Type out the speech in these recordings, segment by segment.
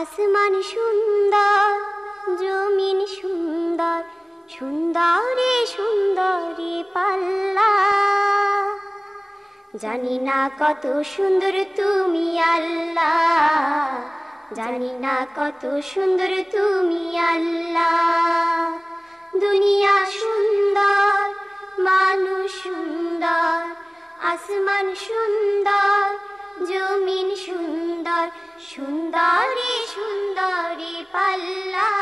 আসমান সুন্দর, জমিন সুন্দর, সুন্দরে সুন্দরে পাল্লা। জানি না কত সুন্দর তুমি আল্লাহ, জানি না কত সুন্দর তুমি আল্লাহ। দুনিয়া সুন্দর, মানুষ সুন্দর, আসমান সুন্দর, জমিন সুন্দর, সুন্দরে সুন্দরে পাল্লা।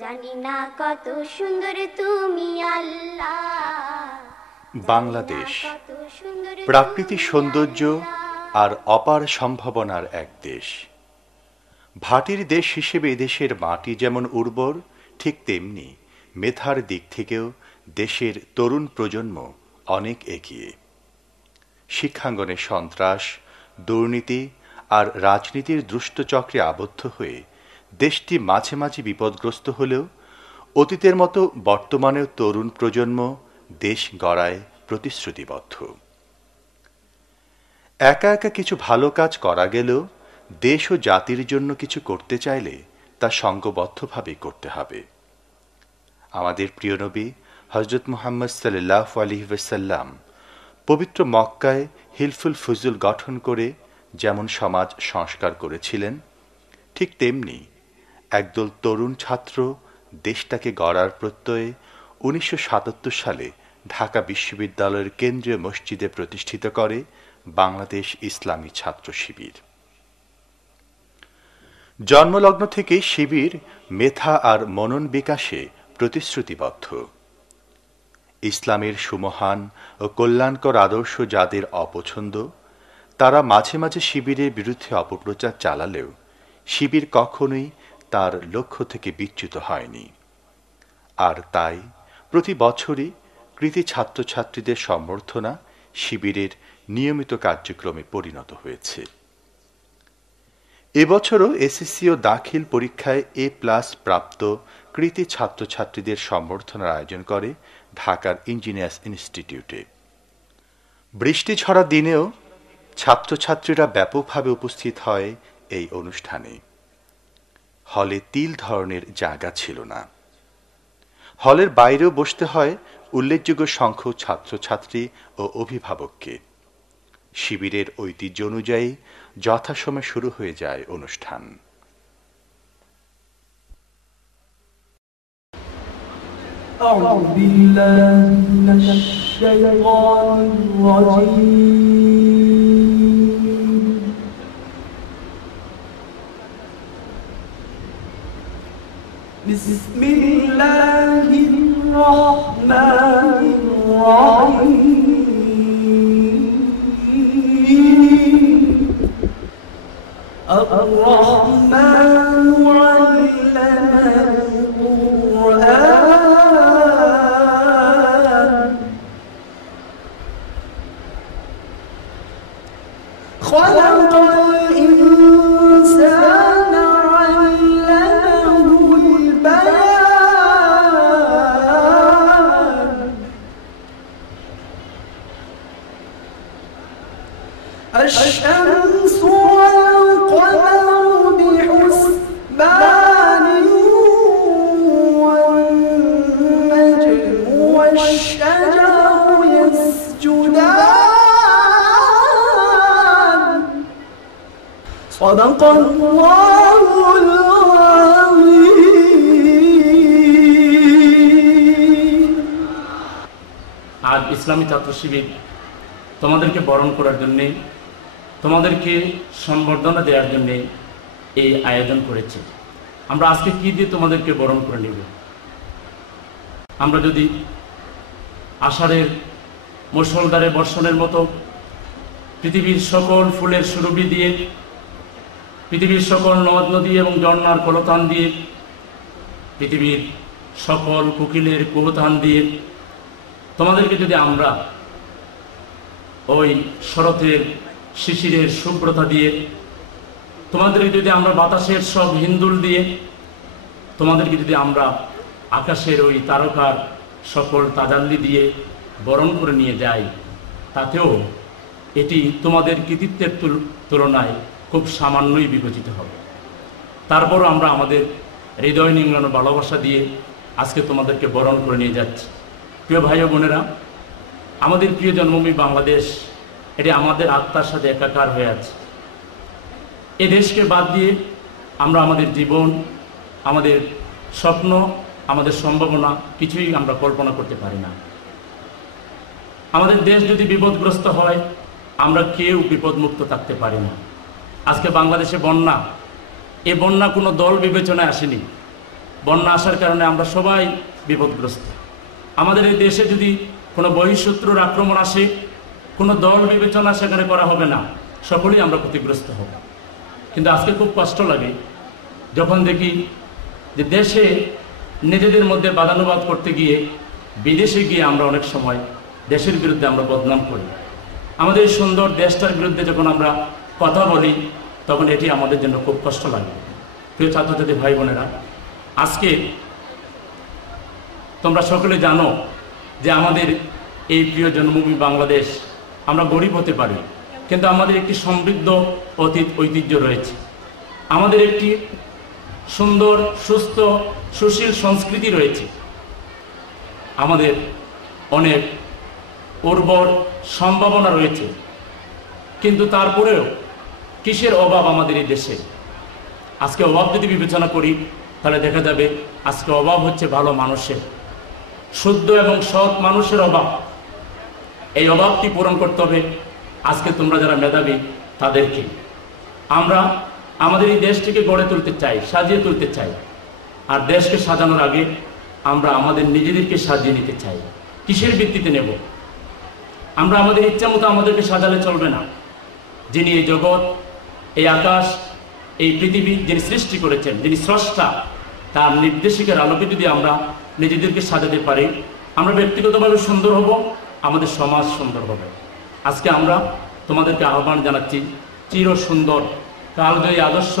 জানি না কত সুন্দর তুমি আল্লাহ। বাংলাদেশ প্রাকৃতিক সৌন্দর্য আর অপার সম্ভাবনার এক দেশ। ভাটির দেশ হিসেবে এদেশের মাটি যেমন উর্বর, ঠিক তেমনি মেধার দিক থেকেও দেশের তরুণ প্রজন্ম অনেক এগিয়ে। শিক্ষাঙ্গনে সন্ত্রাস, দুর্নীতি আর রাজনীতির দুষ্টচক্রে আবদ্ধ হয়ে দেশটি মাঝে মাঝে বিপদগ্রস্ত হলেও অতীতের মতো বর্তমানেও তরুণ প্রজন্ম দেশ গড়ায় প্রতিশ্রুতিবদ্ধ। একা একা কিছু ভালো কাজ করা গেলেও দেশ ও জাতির জন্য কিছু করতে চাইলে তা সংঘবদ্ধভাবে করতে হবে। আমাদের প্রিয় নবী হযরত মুহাম্মদ সাল্লাল্লাহু আলাইহি ওয়াসাল্লাম পবিত্র মক্কায় হিলফুল ফুজুল গঠন করে যেমন সমাজ সংস্কার করেছিলেন, ঠিক তেমনি একদল তরুণ ছাত্র দেশটাকে গড়ার প্রত্যয়ে ১৯৭৭ সালে ঢাকা বিশ্ববিদ্যালয়ের কেন্দ্রীয় মসজিদে প্রতিষ্ঠিত করে বাংলাদেশ ইসলামী ছাত্র শিবির। জন্মলগ্ন থেকে শিবির মেধা আর মনন বিকাশে প্রতিশ্রুতিবদ্ধ। ইসলামের সুমহান ও কল্যাণকর আদর্শ যাদের অপছন্দ, তারা মাঝে মাঝে শিবিরের বিরুদ্ধে অপপ্রচার চালালেও শিবির কখনোই তার লক্ষ্য থেকে বিচ্যুত হয়নি। আর তাই প্রতি বছরই কৃতি ছাত্রছাত্রীদের সম্বর্ধনা শিবিরের নিয়মিত কার্যক্রমে পরিণত হয়েছে। এবছরও এসএসসি ও দাখিল পরীক্ষায় এ+ প্রাপ্ত কৃতি ছাত্রছাত্রীদের সম্বর্ধনার আয়োজন করে ঢাকার ইঞ্জিনিয়ার্স ইনস্টিটিউটে। বৃষ্টি ঝরা দিনেও ছাত্রছাত্রীরা ব্যাপকভাবে উপস্থিত হয় এই অনুষ্ঠানে। হলে তিল ধরনের জায়গা ছিল না। হলের বাইরেও বসতে হয় উল্লেখযোগ্য সংখ্যক ছাত্রছাত্রী ও অভিভাবককে। শিবিরের ঐতিহ্য অনুযায়ী যথাসময়ে শুরু হয়ে যায় অনুষ্ঠান। أعوذ بالله من الشيطان الرجيم. بسم الله الرحمن الرحيم. الرحمن علم القرآن خلق الإنسان علمه البيان الشمس والقمر بحسبان والنجم والشجر يسجدان صدق الله العظيم. আজ ইসলামী ছাত্র শিবির তোমাদেরকে বরণ করার জন্যে, তোমাদেরকে সম্বর্ধনা দেওয়ার জন্যে এই আয়োজন করেছে। আমরা আজকে কি দিয়ে তোমাদেরকে বরণ করে নেব? আমরা যদি আষাঢ়ের মুষলধারে বর্ষণের মতো পৃথিবীর সকল ফুলের সুরভি দিয়ে, পৃথিবীর সকল নদ নদী এবং ঝর্ণার কলতান দিয়ে, পৃথিবীর সকল কোকিলের কুহতান দিয়ে তোমাদেরকে যদি আমরা ওই শরতের শিশিরের শুভ্রতা দিয়ে, তোমাদেরকে যদি আমরা বাতাসের সব হিন্দুল দিয়ে, তোমাদেরকে যদি আমরা আকাশের ওই তারকার সকল তাজাল্লি দিয়ে বরণ করে নিয়ে যাই, তাতেও এটি তোমাদের কৃতিত্বের তুলনায় খুব সামান্যই বিবেচিত হবে। তারপরও আমরা আমাদের হৃদয় নিংড়ানো ভালোবাসা দিয়ে আজকে তোমাদেরকে বরণ করে নিয়ে যাচ্ছি। প্রিয় ভাই ও বোনেরা, আমাদের প্রিয় জন্মভূমি বাংলাদেশ, এটি আমাদের আত্মার সাথে একাকার হয়ে আছে। এ দেশকে বাদ দিয়ে আমরা আমাদের জীবন, আমাদের স্বপ্ন, আমাদের সম্ভাবনা কিছুই আমরা কল্পনা করতে পারি না। আমাদের দেশ যদি বিপদগ্রস্ত হয়, আমরা কেউ বিপদমুক্ত থাকতে পারি না। আজকে বাংলাদেশে বন্যা, এই বন্যা কোনো দল বিবেচনায় আসেনি। বন্যা আসার কারণে আমরা সবাই বিপদগ্রস্ত। আমাদের এই দেশে যদি কোনো বহিঃশত্রুর আক্রমণ আসে, কোনো দল বিবেচনা সেখানে করা হবে না, সকলেই আমরা ক্ষতিগ্রস্ত হব। কিন্তু আজকে খুব কষ্ট লাগে যখন দেখি যে দেশে নিজেদের মধ্যে বাদানুবাদ করতে গিয়ে বিদেশে গিয়ে আমরা অনেক সময় দেশের বিরুদ্ধে আমরা বদনাম করি। আমাদের এই সুন্দর দেশটার বিরুদ্ধে যখন আমরা কথা বলি, তখন এটি আমাদের জন্য খুব কষ্ট লাগে। প্রিয় ছাত্রছাত্রী ভাই বোনেরা, আজকে তোমরা সকলে জানো যে আমাদের এই প্রিয় জন্মভূমি বাংলাদেশ, আমরা গরিব হতে পারি, কিন্তু আমাদের একটি সমৃদ্ধ অতীত ঐতিহ্য রয়েছে। আমাদের একটি সুন্দর, সুস্থ, সুশীল সংস্কৃতি রয়েছে। আমাদের অনেক উর্বর সম্ভাবনা রয়েছে, কিন্তু তারপরেও কিসের অভাব আমাদের এই দেশে? আজকে অভাব যদি বিবেচনা করি, তাহলে দেখা যাবে আজকে অভাব হচ্ছে ভালো মানুষের, শুদ্ধ এবং সৎ মানুষের অভাব। এই অভাবটি পূরণ করতে হবে আজকে তোমরা যারা মেধাবী তাদেরকে। আমরা আমাদের এই দেশটিকে গড়ে তুলতে চাই, সাজিয়ে তুলতে চাই। আর দেশকে সাজানোর আগে আমরা আমাদের নিজেদেরকে সাজিয়ে নিতে চাই। কিসের ভিত্তিতে নেব? আমরা আমাদের ইচ্ছা মতো আমাদেরকে সাজালে চলবে না। যিনি এই জগৎ, এই আকাশ, এই পৃথিবী যিনি সৃষ্টি করেছেন, যিনি স্রষ্টা, তার নির্দেশিকার আলোকে যদি আমরা নিজেদেরকে সাজাতে পারি, আমরা ব্যক্তিগতভাবে সুন্দর হব, আমাদের সমাজ সুন্দর হবে। আজকে আমরা তোমাদেরকে আহ্বান জানাচ্ছি চির সুন্দর, কালজয়ী আদর্শ,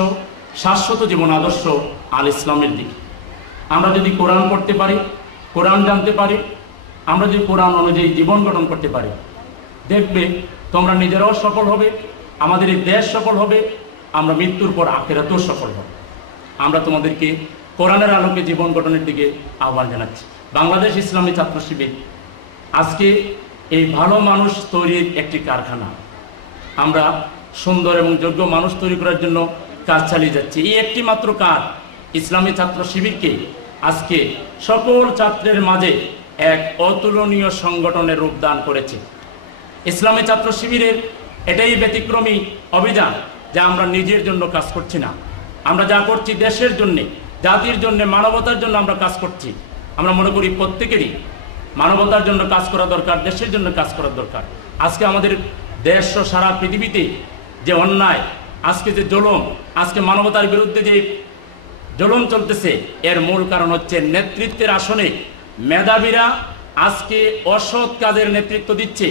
শাশ্বত জীবন আদর্শ আল ইসলামের দিকে। আমরা যদি কোরআন পড়তে পারি, কোরআন জানতে পারি, আমরা যদি কোরআন অনুযায়ী জীবন গঠন করতে পারি, দেখবে তোমরা নিজেরাও সফল হবে, আমাদের এই দেশ সফল হবে, আমরা মৃত্যুর পর আখিরাতেও সফল হব। আমরা তোমাদেরকে কোরআনের আলোকে জীবন গঠনের দিকে আহ্বান জানাচ্ছি। বাংলাদেশ ইসলামী ছাত্র শিবির আজকে এই ভালো মানুষ তৈরির একটি কারখানা। আমরা সুন্দর এবং যোগ্য মানুষ তৈরি করার জন্য কাজ চালিয়ে যাচ্ছি। এই একটি মাত্র কাজ ইসলামী ছাত্র শিবিরকে আজকে সকল ছাত্রের মাঝে এক অতুলনীয় সংগঠনের রূপ দান করেছে। ইসলামী ছাত্র শিবিরের এটাই ব্যতিক্রমী অভিযান যে আমরা নিজের জন্য কাজ করছি না, আমরা যা করছি দেশের জন্য, জাতির জন্য, মানবতার জন্য আমরা কাজ করছি। আমরা মনে করি প্রত্যেকেরই মানবতার জন্য কাজ করা দরকার, দেশের জন্য কাজ করা দরকার। আজকে আমাদের দেশ ও সারা পৃথিবীতে যে অন্যায়, আজকে যে জুলুম, আজকে মানবতার বিরুদ্ধে যে জুলুম চলতেছে, এর মূল কারণ হচ্ছে নেতৃত্বের আসনে মেধাবীরা আজকে অসৎ কাজের নেতৃত্ব দিচ্ছে।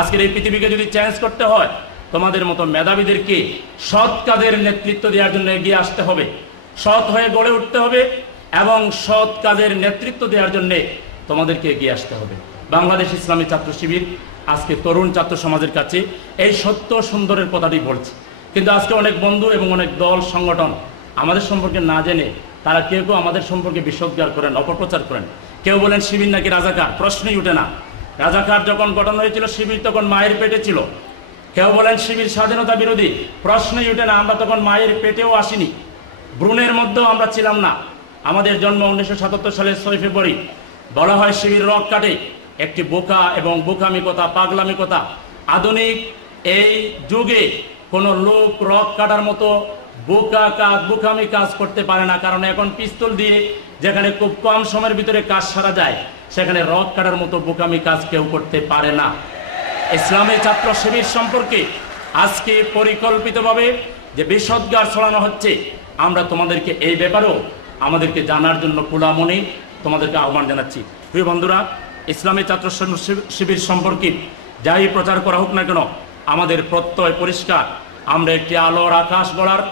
আজকের এই পৃথিবীকে যদি চেঞ্জ করতে হয়, তোমাদের মতো মেধাবীদেরকে সৎ কাজের নেতৃত্ব দেওয়ার জন্য এগিয়ে আসতে হবে, সৎ হয়ে গড়ে উঠতে হবে এবং সৎ কাজের নেতৃত্ব দেওয়ার জন্য তোমাদেরকে এগিয়ে আসতে হবে। বাংলাদেশ ইসলামী ছাত্র শিবির আজকে তরুণ ছাত্র সমাজের কাছে এই সত্য সুন্দরের কথাটি বলছে। কিন্তু আজকে অনেক বন্ধু এবং অনেক দল সংগঠন আমাদের সম্পর্কে না জেনে তারা কেউ কেউ আমাদের সম্পর্কে বিশোদ্গার করেন, অপপ্রচার করেন। কেউ বলেন শিবির নাকি রাজাকার, প্রশ্নই উঠে না। রাজাকার যখন গঠন হয়েছিল শিবির তখন মায়ের পেটে ছিল। কেউ বলেন শিবির স্বাধীনতা বিরোধী, প্রশ্নই উঠে না। আমরা তখন মায়ের পেটেও আসিনি, ভ্রূণের মধ্যেও আমরা ছিলাম না। আমাদের জন্ম 1977 সালের 6 ফেব্রুয়ারি। বলা হয় শিবির রক কাটে, একটি বোকা এবং বোকামি কথা, পাগলামি কথা। আধুনিক এই যুগে কোনো লোক রক কাটার মতো বোকা কাজ, বোকামি কাজ করতে পারে না। কারণ এখন পিস্তল দিয়ে যেখানে খুব কম সময়ের ভিতরে কাজ সারা যায়, সেখানে রক কাটার মতো বোকামি কাজ কেউ করতে পারে না। ইসলামী ছাত্র শিবির সম্পর্কে আজকে পরিকল্পিতভাবে যে বিশোদ্গার ছড়ানো হচ্ছে, আমরা তোমাদেরকে এই ব্যাপারেও আমাদেরকে জানার জন্য খোলা মনে তোমাদেরকে আহ্বান জানাচ্ছি। প্রিয় বন্ধুরা, ইসলামী ছাত্র শিবির সম্পর্কে যাই প্রচার করা হোক না কেন, আমাদের প্রত্যয় পরিষ্কার। আমরা একটি আলোর আকাশ গড়ার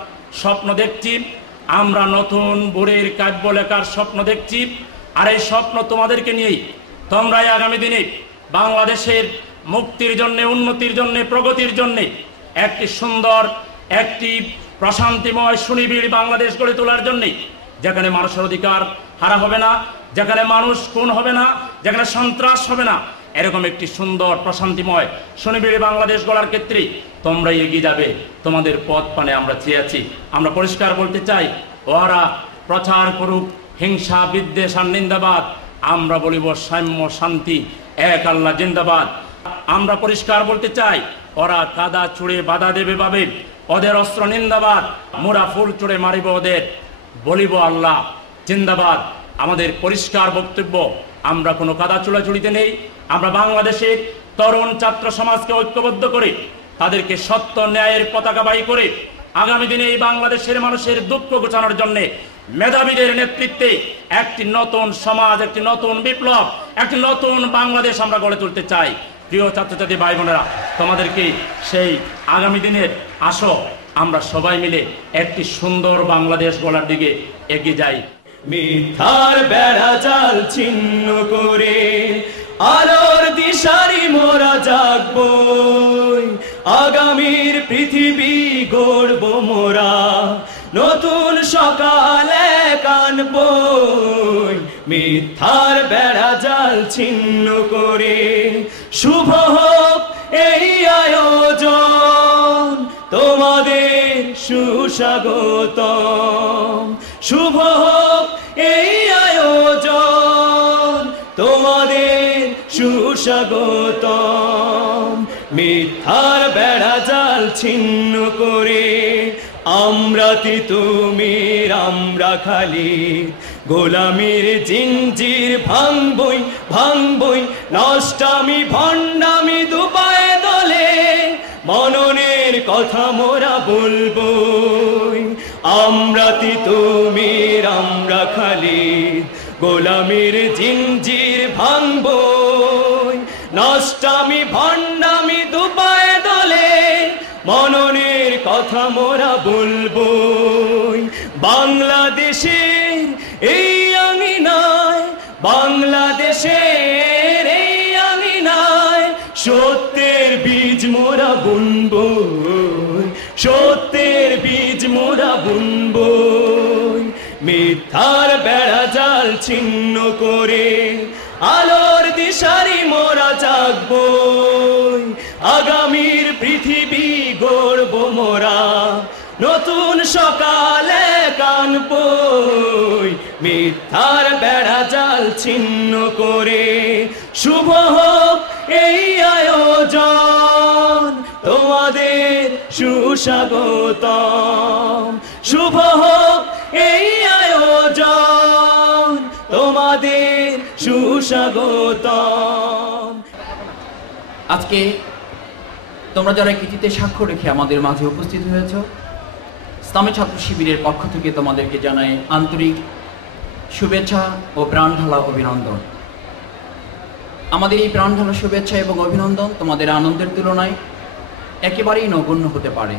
স্বপ্ন দেখছি, আমরা নতুন ভোরের কাব্য লেখার স্বপ্ন দেখছি। আর এই স্বপ্ন তোমাদেরকে নিয়েই তোমরাই আগামী দিনে বাংলাদেশের মুক্তির জন্য, উন্নতির জন্য, প্রগতির জন্য একটি সুন্দর একটি প্রশান্তিময় সুনিবিড় বাংলাদেশ গড়ে তোলার জন্যে, যেখানে মানুষের অধিকার হারা হবে না, যেখানে মানুষ খুন হবে না, যেখানে সন্ত্রাস হবে না, এরকম একটি সুন্দর প্রশান্তিময় সুনিবিড় বাংলাদেশ গড়ার ক্ষেত্রে তোমরাই এগিয়ে যাবে। তোমাদের পথ পানে আমরা চেয়ে আছি। আমরা পরিষ্কার বলতে চাই, ওরা প্রচার করুক হিংসা, বিদ্বেষ আর নিন্দাবাদ, আমরা বলিব সাম্য, শান্তি, এক আল্লাহ জিন্দাবাদ। আমরা পরিষ্কার বলতে চাই, ওরা কাদা চুড়ে বাধা দেবে ভাবে, ওদের অস্ত্র নিন্দাবাদ, মোরা ফুল চুড়ে মারিব ওদের, বলিব আল্লাহ জিন্দাবাদ। আমাদের পরিষ্কার বক্তব্য, আমরা কোনো কাদা চুড়াচুড়িতে নেই। আমরা বাংলাদেশের তরুণ ছাত্র সমাজকে ঐক্যবদ্ধ করে, তাদেরকে সত্য ন্যায়ের পতাকাবাহী করে আগামী দিনে এই বাংলাদেশের মানুষের দুঃখ ঘোচানোর জন্য মেধাবীদের নেতৃত্বে একটি নতুন সমাজ, একটি নতুন বিপ্লব, একটি নতুন বাংলাদেশ আমরা গড়ে তুলতে চাই। প্রিয় ছাত্রছাত্রী ভাই বোনেরা, তোমাদেরকে সেই আগামী দিনের আসো, আমরা সবাই মিলে একটি সুন্দর বাংলাদেশ গড়ার দিকে এগিয়ে যাই। মিথ্যার বেড়া জাল ছিন্ন করে আলোর দিশারি মোরা জাগবো, আগামীর পৃথিবী গড়ব মোরা, নতুন সকালে কানবো। মিথ্যার বেড়া জাল ছিন্ন করে শুভ হোক এই আয়োজন, তোমাদের সুস্বাগতম। শুভ হোক এই আয়োজন, তোমাদের সুস্বাগতম। মিথ্যার বেড়া জাল ছিন্ন করে আমরা তিতুমির, আমরা খালি গোলামির জিঞ্জির ভাঙবই, ভাঙবই নষ্টামি ভণ্ডামি দুপায়ে দলে, মননের কথা মোরা বলবই। আমরা তিতুমির, আমরা খালি গোলামির জিঞ্জির ভাঙবই, নষ্টামি ভণ্ডামি দুপায়ে দলে, মননের কথা মোরা বলবই। বাংলাদেশের এই আঙিনায়, বাংলাদেশের এই আঙিনায় সত্যের বীজ মোরা বুনবই, সত্যের বীজ মোরা বুনবই। মিথ্যার বেড়া জাল ছিন্ন করে আলোর দিশারি মোরা জাগবই, আগামীর পৃথিবী গড়ব মোরা, নতুন সকালে কানবই। মিথ্যার বেড়া জাল ছিন্ন করে শুভ হোক এই আয়োজন, তোমাদের সুস্বাগতম। শুভ হোক এই আয়োজন, তোমাদের সুস্বাগতম। আজকে তোমরা যারা কৃতিত্বে সাক্ষ্য রেখে আমাদের মাঝে উপস্থিত হয়েছ, ইসলামী ছাত্র শিবিরের পক্ষ থেকে তোমাদেরকে জানাই আন্তরিক শুভেচ্ছা ও প্রাণঢালা অভিনন্দন। আমাদের এই প্রাণঢালা শুভেচ্ছা এবং অভিনন্দন তোমাদের আনন্দের তুলনায় একেবারেই নগণ্য হতে পারে।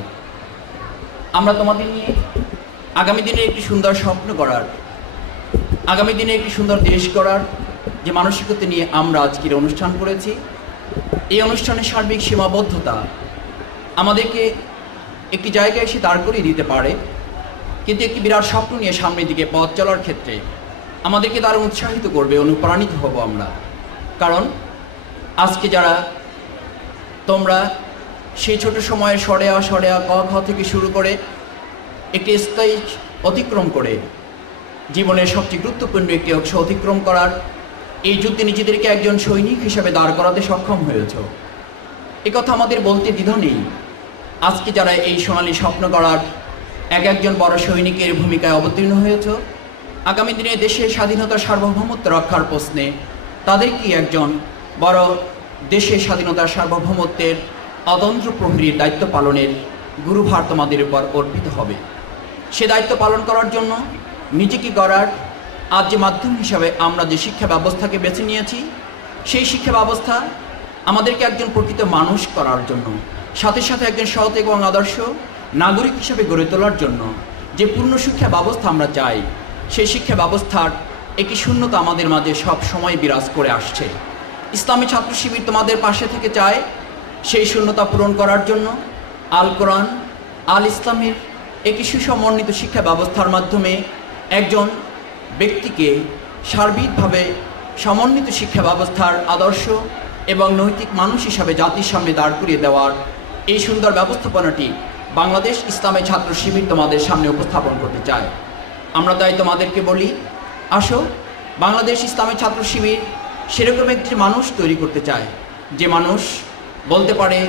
আমরা তোমাদের নিয়ে আগামী দিনে একটি সুন্দর স্বপ্ন গড়ার, আগামী দিনে একটি সুন্দর দেশ গড়ার যে মানসিকতা নিয়ে আমরা আজকের অনুষ্ঠান করেছি, এই অনুষ্ঠানের সার্বিক সীমাবদ্ধতা আমাদেরকে একটি জায়গায় এসে দাঁড় করিয়ে দিতে পারে, কিন্তু একটি বিরাট স্বপ্ন নিয়ে সামনের দিকে পথ চলার ক্ষেত্রে আমাদেরকে দারুণ উৎসাহিত করবে, অনুপ্রাণিত হব আমরা। কারণ আজকে যারা তোমরা সেই ছোট সময়ের সরেয়া সরেয়া ক খ থেকে শুরু করে একটি স্টেজ অতিক্রম করে জীবনের সবচেয়ে গুরুত্বপূর্ণ একটি অংশ অতিক্রম করার এই যুদ্ধে নিজেদেরকে একজন সৈনিক হিসেবে দাঁড় করাতে সক্ষম হয়েছ, একথা আমাদের বলতে দ্বিধা নেই। আজকে যারা এই সোনালী স্বপ্ন গড়ার একজন বড় সৈনিকের ভূমিকায় অবতীর্ণ হয়েছ, আগামী দিনে দেশের স্বাধীনতার সার্বভৌমত্ব রক্ষার প্রশ্নে তাদেরকে একজন বড় দেশের স্বাধীনতার সার্বভৌমত্বের অতন্ত্র প্রহরীর দায়িত্ব পালনের গুরুভার তোমাদের উপর অর্পিত হবে। সে দায়িত্ব পালন করার জন্য নিজেকে গড়ার আজ যে মাধ্যম হিসাবে আমরা যে শিক্ষা ব্যবস্থাকে বেছে নিয়েছি, সেই শিক্ষা ব্যবস্থা আমাদেরকে একজন প্রকৃত মানুষ করার জন্য, সাথে সাথে একজন সৎ এবং আদর্শ নাগরিক হিসাবে গড়ে তোলার জন্য যে পূর্ণ শিক্ষা ব্যবস্থা আমরা চাই, সেই শিক্ষা ব্যবস্থার একটি শূন্যতা আমাদের মাঝে সব সময় বিরাজ করে আসছে। ইসলামী ছাত্র শিবির তোমাদের পাশে থেকে চায় সেই শূন্যতা পূরণ করার জন্য আল কোরআন আল ইসলামের একটি সুসমন্বিত শিক্ষা ব্যবস্থার মাধ্যমে একজন ব্যক্তিকে সার্বিকভাবে সমন্বিত শিক্ষা ব্যবস্থার আদর্শ এবং নৈতিক মানুষ হিসাবে জাতির সামনে দাঁড় করিয়ে দেওয়ার এই সুন্দর ব্যবস্থাপনাটি বাংলাদেশ ইসলামী ছাত্র শিবির তোমাদের সামনে উপস্থাপন করতে চায়। আমরা তাই তোমাদেরকে বলি, আসো, বাংলাদেশ ইসলামী ছাত্র শিবির সেরকম একটি মানুষ তৈরি করতে চায় যে মানুষ বলতে পারে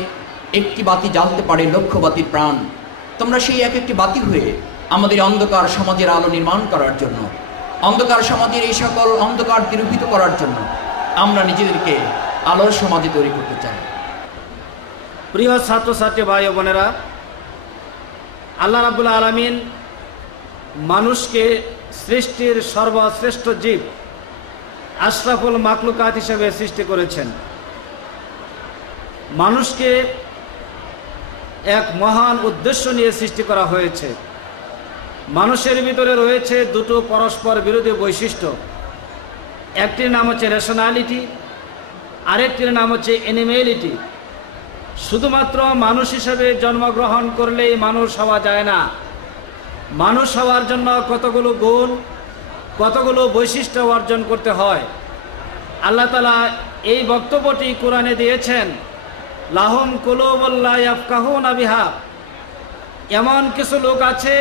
একটি বাতি জ্বালতে পারে লক্ষ বাতির প্রাণ। তোমরা সেই এক একটি বাতি হয়ে আমাদের অন্ধকার সমাজের আলো নির্মাণ করার জন্য, অন্ধকার সমাজের এই সকল অন্ধকার দূরীভূত করার জন্য আমরা নিজেদেরকে আলোর সমাজে তৈরি করতে চাই। প্রিয় ছাত্রছাত্রী ভাই ও বোনেরা, আল্লাহ রাব্বুল আলামিন মানুষকে সৃষ্টির সর্বশ্রেষ্ঠ জীব, আশরাফুল মাখলুকাত হিসেবে সৃষ্টি করেছেন। মানুষকে এক মহান উদ্দেশ্য নিয়ে সৃষ্টি করা হয়েছে। মানুষের ভিতরে রয়েছে দুটো পরস্পর বিরোধী বৈশিষ্ট্য। একটির নাম হচ্ছে রেশনালিটি, আরেকটির নাম হচ্ছে অ্যানিমেলিটি। শুধুমাত্র মানুষ হিসেবে জন্মগ্রহণ করলেই মানুষ হওয়া যায় না। মানুষ হওয়ার জন্য কতগুলো গুণ, কতগুলো বৈশিষ্ট্য অর্জন করতে হয়। আল্লাহ তাআলা এই বক্তব্যটি কোরআনে দিয়েছেন, লাহুম কুলুবুন লা ইয়াফকাহুনা বিহা। এমন কিছু লোক আছে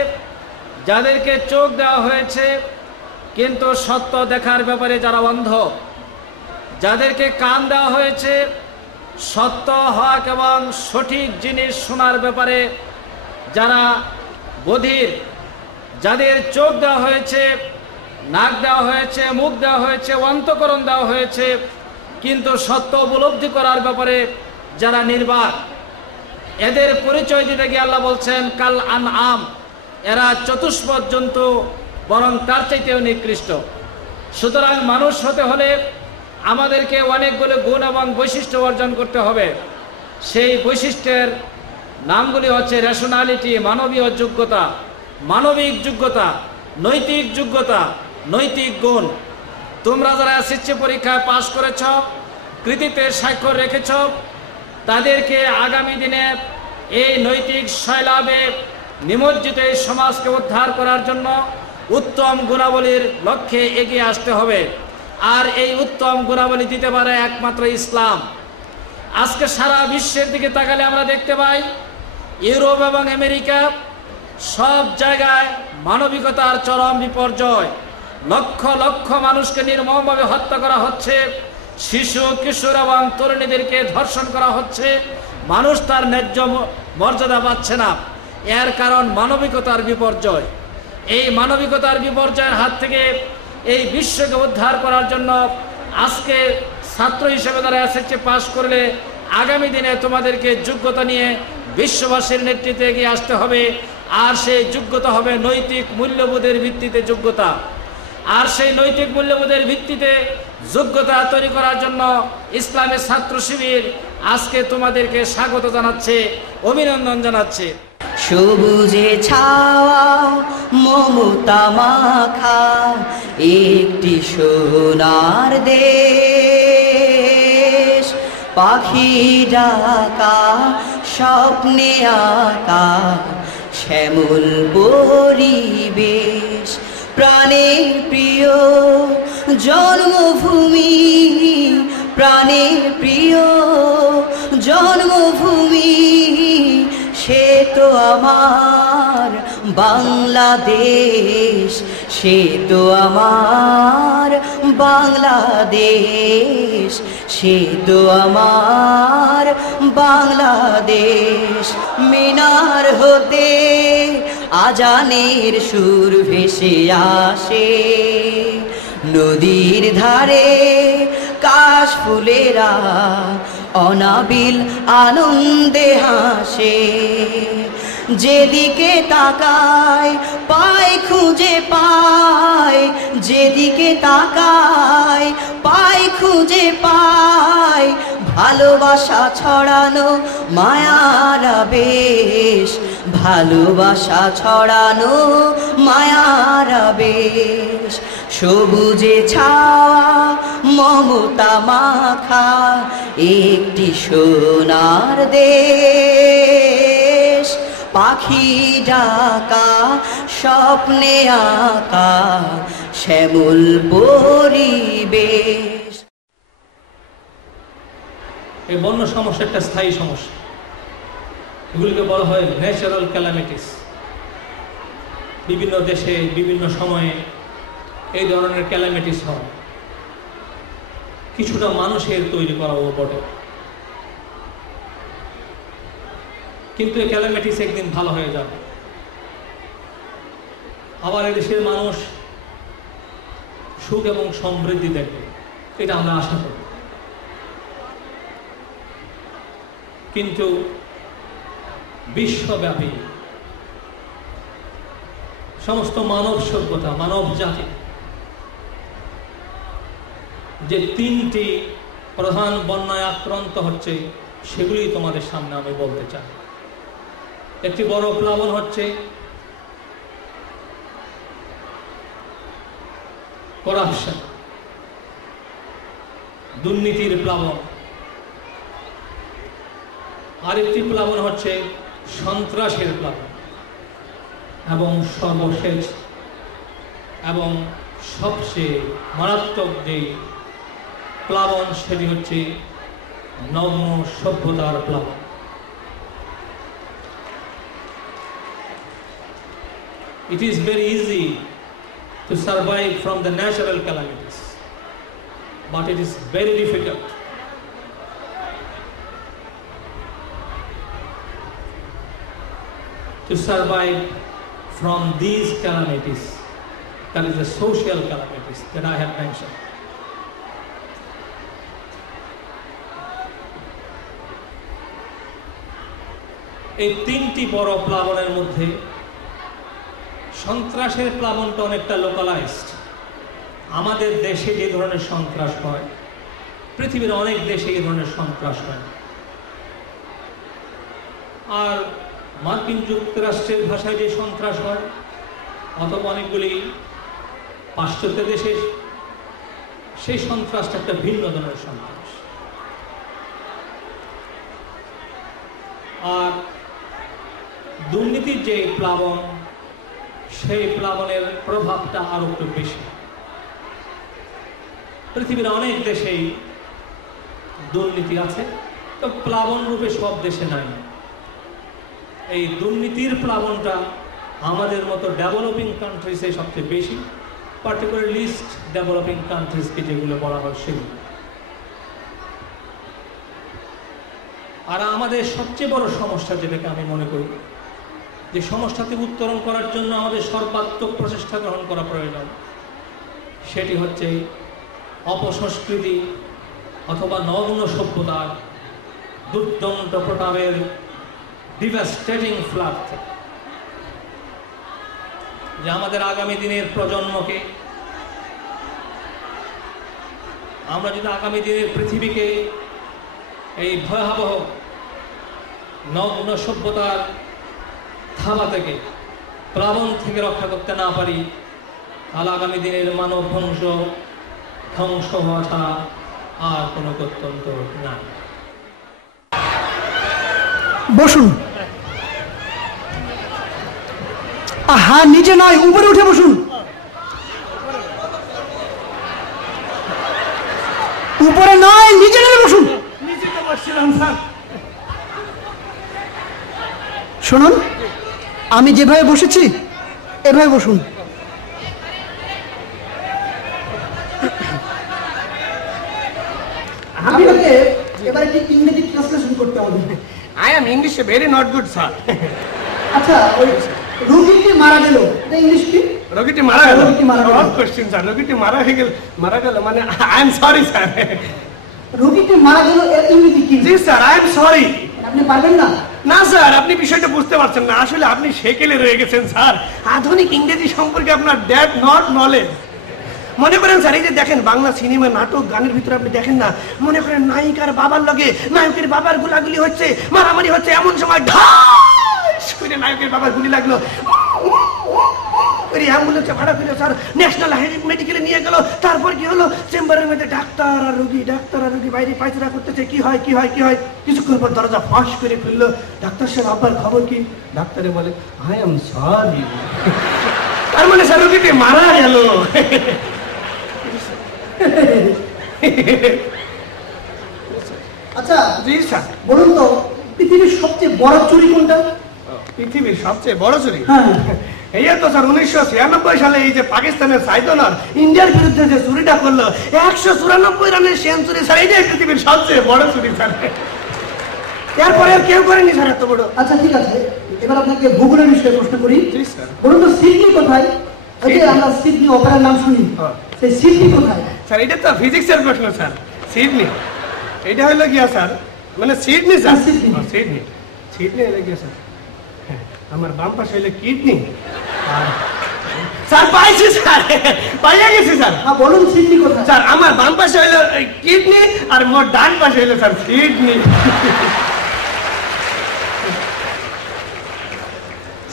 যাদেরকে চোখ দেওয়া হয়েছে কিন্তু সত্য দেখার ব্যাপারে যারা অন্ধ, যাদেরকে কান দেওয়া হয়েছে সত্য হক এবং সঠিক জিনিস শোনার ব্যাপারে যারা বধির, যাদের চোখ দেওয়া হয়েছে, নাক দেওয়া হয়েছে, মুখ দেওয়া হয়েছে, অন্তঃকরণ দেওয়া হয়েছে কিন্তু সত্য উপলব্ধি করার ব্যাপারে যারা নির্বাক, এদের পরিচয় দিতে গিয়ে আল্লাহ বলছেন কাল আনআম, এরা চতুষ্পদ জন্তু, বরং তার চাইতেও নিকৃষ্ট। সুতরাং মানুষ হতে হলে আমাদেরকে অনেকগুলো গুণ এবং বৈশিষ্ট্য অর্জন করতে হবে। সেই বৈশিষ্ট্যের নামগুলি হচ্ছে রেশনালিটি, মানবীয় যোগ্যতা, মানবিক যোগ্যতা, নৈতিক যোগ্যতা, নৈতিক গুণ। তোমরা যারা এসএসসি পরীক্ষায় পাশ করেছ, কৃতিতে স্বাক্ষর রেখেছ, তাদেরকে আগামী দিনে এই নৈতিক শৈলাবে নিমজ্জিত এই সমাজকে উদ্ধার করার জন্য উত্তম গুণাবলীর লক্ষ্যে এগিয়ে আসতে হবে। আর এই উত্তম গুণাবলী দিতে পারে একমাত্র ইসলাম। আজকে সারা বিশ্বের দিকে তাকালে আমরা দেখতে পাই ইউরোপ এবং আমেরিকা সব জায়গায় মানবিকতার চরম বিপর্যয়। লক্ষ লক্ষ মানুষকে নির্মমভাবে হত্যা করা হচ্ছে, শিশু, কিশোর এবং তরুণীদেরকে ধর্ষণ করা হচ্ছে। মানুষ তার ন্যায্য মর্যাদা পাচ্ছে না। এর কারণ মানবিকতার বিপর্যয়। এই মানবিকতার বিপর্যয়ের হাত থেকে এই বিশ্বকে উদ্ধার করার জন্য আজকে ছাত্র হিসেবে তারা এসএসসি পাস করলে আগামী দিনে তোমাদেরকে যোগ্যতা নিয়ে বিশ্ববাসীর নেতৃত্বে এগিয়ে আসতে হবে। আর সেই যোগ্যতা হবে নৈতিক মূল্যবোধের ভিত্তিতে যোগ্যতা। আর সেই নৈতিক মূল্যবোধের ভিত্তিতে যোগ্যতা তৈরি করার জন্য ইসলামের ছাত্র শিবির আজকে তোমাদেরকে স্বাগত জানাচ্ছে, অভিনন্দন জানাচ্ছে। সবুজে ছাওয়া মমতা মাখা একটি সোনার দেশ, পাখি ডাকা স্বপ্নে আঁকা শ্যামল পরিবেশ, প্রাণের প্রিয় জন্মভূমি, প্রাণের প্রিয় জন্মভূমি, সে তো আমার বাংলাদেশ, সে তো আমার বাংলাদেশ, সে তো আমার বাংলাদেশ। মিনার হতে আজানের সুর ভেসে আসে, নদীর ধারে কাশ ফুলেরা অনাবিল আনন্দে হাসে, যেদিকে তাকায় পায় খুঁজে পায়, যেদিকে তাকায় পায় খুঁজে পায়, ভালোবাসা ছড়ানো মায়ার আবেশ, ভালোবাসা ছড়ানো মায়ার আবেশ। সবুজে ছাওয়া মমতা মাখা একটি সোনার দেশ, পাখি ডাকা স্বপ্নে আঁকা শ্যামল পরিবেশ। এই বন্যা সমস্যা একটা স্থায়ী সমস্যা, এগুলিকে বলা হয় ন্যাচারাল ক্যালামিটিস। বিভিন্ন দেশে বিভিন্ন সময়ে এই ধরনের ক্যালামিটিস হয়, কিছুটা মানুষের তৈরি করাও বটে। কিন্তু এই ক্যালামিটিস একদিন ভালো হয়ে যাবে, আবার এদেশের মানুষ সুখ এবং সমৃদ্ধি দেখবে, এটা আমরা আশা করি। কিন্তু বিশ্বব্যাপী সমস্ত মানব সভ্যতা, মানব জাতি যে তিনটি প্রধান বন্যায় আক্রান্ত হচ্ছে, সেগুলি তোমাদের সামনে আমি বলতে চাই। একটি বড় প্লাবন হচ্ছে করাপশন, দুর্নীতির প্লাবন। আরেকটি প্লাবন হচ্ছে সন্ত্রাসের প্লাবন, এবং সর্বশেষ এবং সবচেয়ে মারাত্মক যে প্লাবন, সেটি হচ্ছে নগ্ন সভ্যতার প্লাবন। It is very easy to survive from the natural calamities, but it is very difficult to survive from these calamities, that is the social calamities that I have mentioned. এই তিনটি বড় প্লাবনের মধ্যে সন্ত্রাসের প্লাবনটা অনেকটা লোকালাইজড। আমাদের দেশে যে ধরনের সন্ত্রাস হয়, পৃথিবীর অনেক দেশে এই ধরনের সন্ত্রাস হয়। আর মার্কিন যুক্তরাষ্ট্রের ভাষায় যে সন্ত্রাস হয়, অথবা অনেকগুলি পাশ্চাত্য দেশে, সেই সন্ত্রাসটা একটা ভিন্ন ধরনের সন্ত্রাস। আর দুর্নীতির যে প্লাবন, সেই প্লাবনের প্রভাবটা আরো একটু বেশি। পৃথিবীর অনেক দেশেই দুর্নীতি আছে, তো প্লাবন রূপে সব দেশে নাই। এই দুর্নীতির প্লাবনটা আমাদের মতো ডেভেলপিং কান্ট্রিজে সবচেয়ে বেশি, পার্টিকুলার লিস্ট ডেভেলপিং কান্ট্রিজকে যেগুলো বলা হয় সেগুলো। আর আমাদের সবচেয়ে বড় সমস্যা, যেটাকে আমি মনে করি যে সমস্যাতে উত্তরণ করার জন্য আমাদের সর্বাত্মক প্রচেষ্টা গ্রহণ করা প্রয়োজন, সেটি হচ্ছে অপসংস্কৃতি অথবা নগ্ন সভ্যতার দুর্দণ্ড প্রতাপের ডিভাস্টেটিং ফ্লাড থেকে। যে আমাদের আগামী দিনের প্রজন্মকে, আমরা যদি আগামী দিনের পৃথিবীকে এই ভয়াবহ নগ্ন সভ্যতার থাবা থেকে, প্লাবন থেকে রক্ষা করতে না পারি, তাহলে আগামী দিনের মানব ধ্বংস হওয়া ছাড়া আর কোনো গত্যন্তর নাই। বসুন। আহা, নিচে নয়, উপরে উঠে বসুন। উপরে নয়, নিচে নেমে বসুন। নিচেতে বসছিলাম স্যার। শুনুন, আমি যেভাবে বসেছি এভাবে বসুন। আপনাকে এবার একটি ইংরেজি ট্রান্সলেশন করতে হবে। I am English very not good, sir. আচ্ছা, ওই রোগীটি মারা গেল, এটা ইংলিশ কি? রোগীটি মারা গেল। রোগীটি মারা গেল। Wrong question, sir. রোগীটি মারা গেল মানে I am sorry, sir. রোগীটি মারা গেল, এর ইংরেজি কি? জি স্যার, I am sorry. আপনি পারবেন না? না স্যার, আপনি বিষয়টা বুঝতে পারছেন না। আসলে আপনি সেকেলে রয়ে গেছেন স্যার। আধুনিক ইংরেজি সম্পর্কে আপনার ড্যাট নট নলেজ। মনে করেন স্যার, এই যে দেখেন বাংলা সিনেমা, নাটক, গানের ভিতরে আপনি দেখেন না, মনে করেন নায়িকার বাবার লগে নায়কের বাবার গুলাগুলি হচ্ছে, মারামারি হচ্ছে, এমন সময় ঢাস করে নায়কের বাবার গুলি লাগলো, করে অ্যাম্বুলেন্সে ভাড়া করে স্যার ন্যাশনাল মেডিকেলে নিয়ে গেল। তারপর কি হলো, চেম্বারের মধ্যে ডাক্তার আর রুগী বাইরে পায়চারা করতেছে, কি হয়। কিছুক্ষণ পর দরজা ফাঁস করে খুললো। ডাক্তার সাহেব, আব্বার খবর কি? ডাক্তারে বলে, আই এম সরি। তার মানে স্যার রুগীটি মারা গেল। আচ্ছা জি স্যার, বলুন তো পৃথিবীর সবচেয়ে বড় চুরি কোনটা? পৃথিবীর সবচেয়ে বড় চুরি? হ্যাঁ, এই তো স্যার 1996 সালে এই যে পাকিস্তানের সাইদনার ইন্ডিয়ার বিরুদ্ধে যে চুরিটা করলো, 194 রানের সেঞ্চুরি স্যার, এইটাই পৃথিবীর সবচেয়ে বড় চুরি স্যার। এরপরে আর কেউ করেনি স্যার এত বড়। আচ্ছা ঠিক আছে, এবার আপনাকে ভূগোলের বিষয়ে প্রশ্ন করি। জি স্যার। বলুন তো সিডনি কোথায়? ওই যে আমরা সিডনি অপেরার নাম শুনি, সেই সিডনি কোথায়? স্যার এটা তো ফিজিক্সের প্রশ্ন স্যার। সিডনি এটা হলো গিয়া স্যার, মানে সিডনি স্যার। সিডনি হলো গিয়া স্যার, হ্যাঁ, আমার বাম পাশে হইলে কিডনি। স্যার পাইছি স্যার, পাইয়া গেছি স্যার। হ্যাঁ বলুন সিডনি কোথায়? স্যার আমার বাম পাশে হইলো কিডনি আর মোর ডান পাশে হইলো স্যার সিডনি।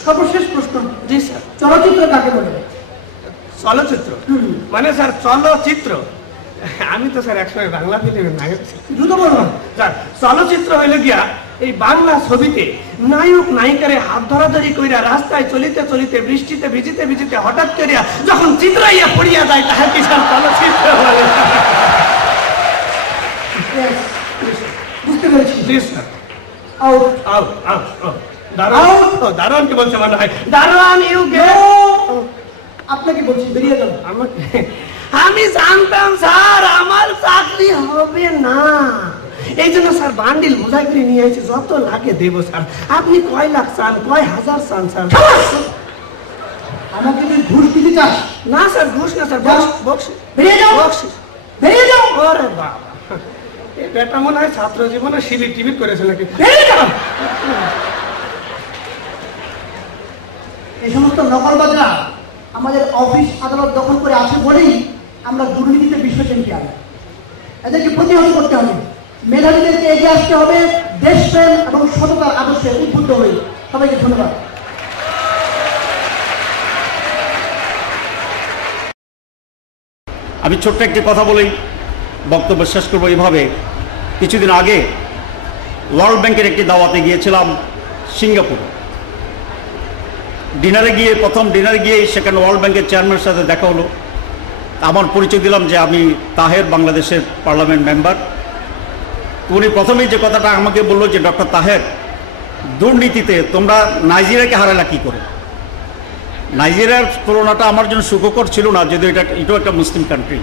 সর্বশেষ প্রশ্ন। জি স্যার। চলচ্চিত্র কাকে বলে? চলচ্চিত্র মানে স্যার চলচ্চিত্র, আমি তো স্যার একসময় বাংলা ফিল্মের নায়ক। দ্রুত বলুন স্যার। চলচ্চিত্র হইল গিয়া এই বাংলা ছবিতে নায়ক নায়িকারে হাত ধরাধরি কইরা রাস্তায় চলিতে চলিতে বৃষ্টিতে ভিজিতে ভিজিতে হঠাৎ করিয়া যখন চিত্রাইয়া পড়িয়া যায়, তাহার কি স্যার চলচ্চিত্র বলে? বুঝতে পেরেছি। জি sir. Out out out out. দারোয়ান কি বলছে মনে হয়? দারোয়ান ইউ গে। আপনাকে বলছি বেরিয়ে যান। আমি জানতাম স্যার আমার চাকরি হবে না, এই জন্য স্যার বান্ডিল বোঝাই করে নিয়ে এসেছি, যত লাগে দেবো স্যার। আপনি কয় লাখ চান, কয় হাজার চান স্যার? আমাকে তুই ঘুষ দিতে চাস? না স্যার, ঘুষ না স্যার, বকশিশ। বেরিয়ে যাও, বকশিশ। বেরিয়ে যাও। ওরে বাবা, এটা মনে হয় ছাত্র জীবনে সিলি টিভি করেছে নাকি? বেরিয়ে যাও। এই সমস্ত নকলবাজরা আমাদের অফিস আদালত দখল করে আছে বলেই আমরা দুর্নীতিতে বিশ্ব চ্যাম্পিয়ন। এদেরকে প্রতিহত করতে হবে, মেধাবীদেরকে এগিয়ে আসতে হবে, দেশপ্রেম এবং সততার আদর্শে উদ্বুদ্ধ হয়ে। সবাইকে ধন্যবাদ। আমি ছোট্ট একটি কথা বলেই বক্তব্য শেষ করবো। এইভাবে কিছুদিন আগে ওয়ার্ল্ড ব্যাংকের একটি দাওয়াতে গিয়েছিলাম সিঙ্গাপুরে। প্রথম ডিনারে গিয়ে সেখানে ওয়ার্ল্ড ব্যাংকের চেয়ারম্যানের সাথে দেখা হলো। আমার পরিচয় দিলাম যে আমি তাহের, বাংলাদেশের পার্লামেন্ট মেম্বার। উনি প্রথমেই যে কথাটা আমাকে বললো যে ডক্টর তাহের, দুর্নীতিতে তোমরা নাইজেরিয়াকে হারালা কী করে? নাইজেরিয়ার তুলনাটা আমার জন্য সুখকর ছিল না, যদিও এটাও একটা মুসলিম কান্ট্রি।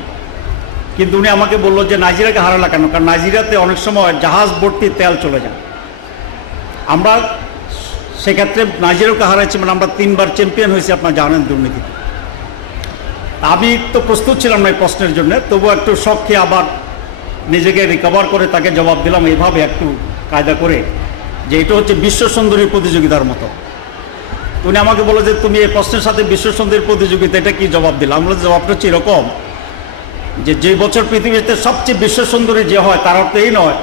কিন্তু উনি আমাকে বললো যে নাইজেরিয়াকে হারালা কেন? কারণ নাইজেরিয়াতে অনেক সময় জাহাজ ভর্তি তেল চলে যায়। আমরা সেক্ষেত্রে নাইজেরিয়াকে হারাইছি, মানে আমরা 3 বার চ্যাম্পিয়ন হয়েছি, আপনারা জানেন দুর্নীতিতে। আমি তো প্রস্তুত ছিলাম না এই প্রশ্নের জন্য, তবুও একটু শখ খেয়ে আবার নিজেকে রিকভার করে তাকে জবাব দিলাম এইভাবে একটু কায়দা করে, যে এটা হচ্ছে বিশ্ব সুন্দরী প্রতিযোগিতার মতো। উনি আমাকে বলে যে তুমি এই প্রশ্নের সাথে বিশ্ব সুন্দরী প্রতিযোগিতা, এটা কি জবাব দিলাম? আমরা জবাবটা হচ্ছে এরকম যে বছর পৃথিবীতে সবচেয়ে বিশ্ব সুন্দরী যে হয়, তার অর্থ এই নয়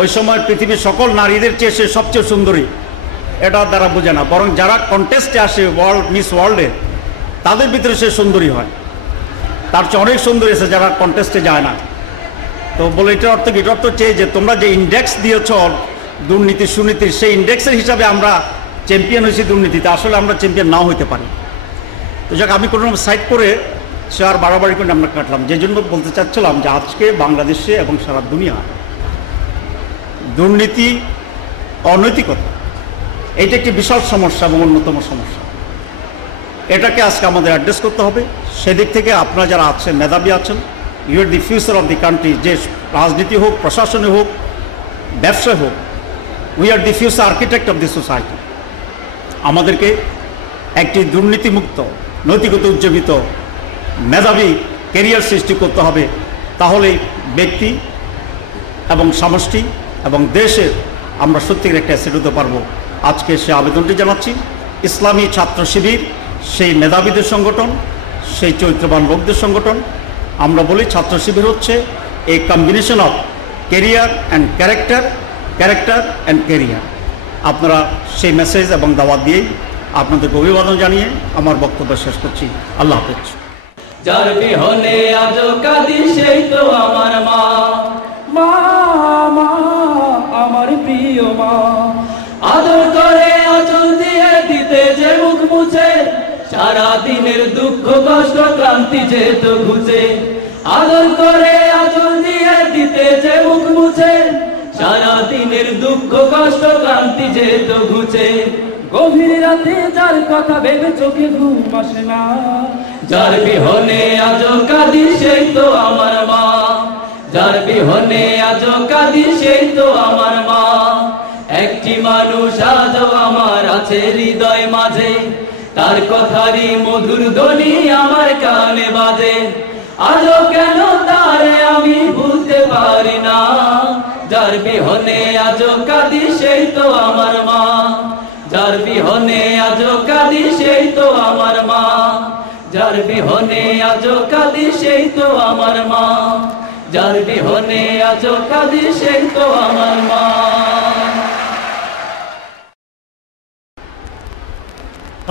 ওই সময় পৃথিবীর সকল নারীদের চেয়ে সে সবচেয়ে সুন্দরী, এটা দ্বারা বোঝে না। বরং যারা কন্টেস্টে আসে মিস ওয়ার্ল্ডে, তাদের ভিতরে সে সুন্দরী হয়, তার চেয়ে অনেক সুন্দরী আছে যারা কন্টেস্টে যায় না। তো বলে এটার অর্থ কি? এটার অর্থ হচ্ছে যে তোমরা যে ইন্ডেক্স দিয়েছ দুর্নীতি সুনীতির, সেই ইন্ডেক্সের হিসাবে আমরা চ্যাম্পিয়ন হয়েছি দুর্নীতিতে। আসলে আমরা চ্যাম্পিয়ন নাও হতে পারি। তো যাক, আমি কোনো সাইড করে সে আর বাড়াবাড়ি করে আমরা কাটলাম। যে জন্য বলতে চাচ্ছিলাম যে আজকে বাংলাদেশে এবং সারা দুনিয়া দুর্নীতি, অনৈতিকতা, এইটা একটি বিশাল সমস্যা এবং অন্যতম সমস্যা। এটাকে আজকে আমাদের অ্যাড্রেস করতে হবে। সেদিক থেকে আপনারা যারা আছেন, মেধাবী আছেন, you are the future of the country. যে রাজনীতি হোক, প্রশাসনে হোক, ব্যবসায় হোক, we are the future architect of the society. আমাদেরকে একটি দুর্নীতিমুক্ত, নৈতিকতা উজ্জীবিত, মেধাবী ক্যারিয়ার সৃষ্টি করতে হবে। তাহলেই ব্যক্তি এবং সমষ্টি এবং দেশের আমরা সত্যিকার একটা অ্যাসেট হতে পারবো। আজকে সে আবেদনটি জানাচ্ছি। ইসলামী ছাত্র শিবির সেই মেধাবীদের সংগঠন, সেই চরিত্রবান লোকদের সংগঠন। আমরা বলি ছাত্র শিবির হচ্ছে এই combination of career and character, character and career. আপনারা সেই মেসেজ এবং দাওয়াত দিয়েই আপনাদেরকে অভিবাদন জানিয়ে আমার বক্তব্য শেষ করছি। আল্লাহ হাফেজ। যার বিহনে আজও কাঁদি সেই তো আমার মা, মা মা আমার প্রিয় মা। আদর করে আঁচল দিয়ে দিতে যে মুখ মুছে, সারা দিনের দুঃখ কষ্ট ক্লান্তি যেত ঘুচে। আদর করে আঁচল দিয়ে দিতে যে মুখ মুছে, সারা দিনের দুঃখ কষ্ট ক্লান্তি যেত ঘুচে। গভীর রাতে যার কথা ভেবে চোখে ঘুম আসে না, যার বিহনে আজও কাঁদি সেই তো আমার মা। যার বিহনে আজও কাঁদি সেই তো আমার মা। একটি মানুষ আজও আমার আছে হৃদয় মাঝে, তার কথারই মধুর ধ্বনি আমার কানে বাজে। আজও কেন তারে আমি ভুলতে পারি না, যার বিহনে আজও কাঁদি সেই তো আমার মা। যার বিহনে আজও কাঁদি সেই তো আমার মা। যার বিহনে আজও কাঁদি সেই তো আমার মা। যার বিহনে আজও কাঁদি সেই তো আমার মা।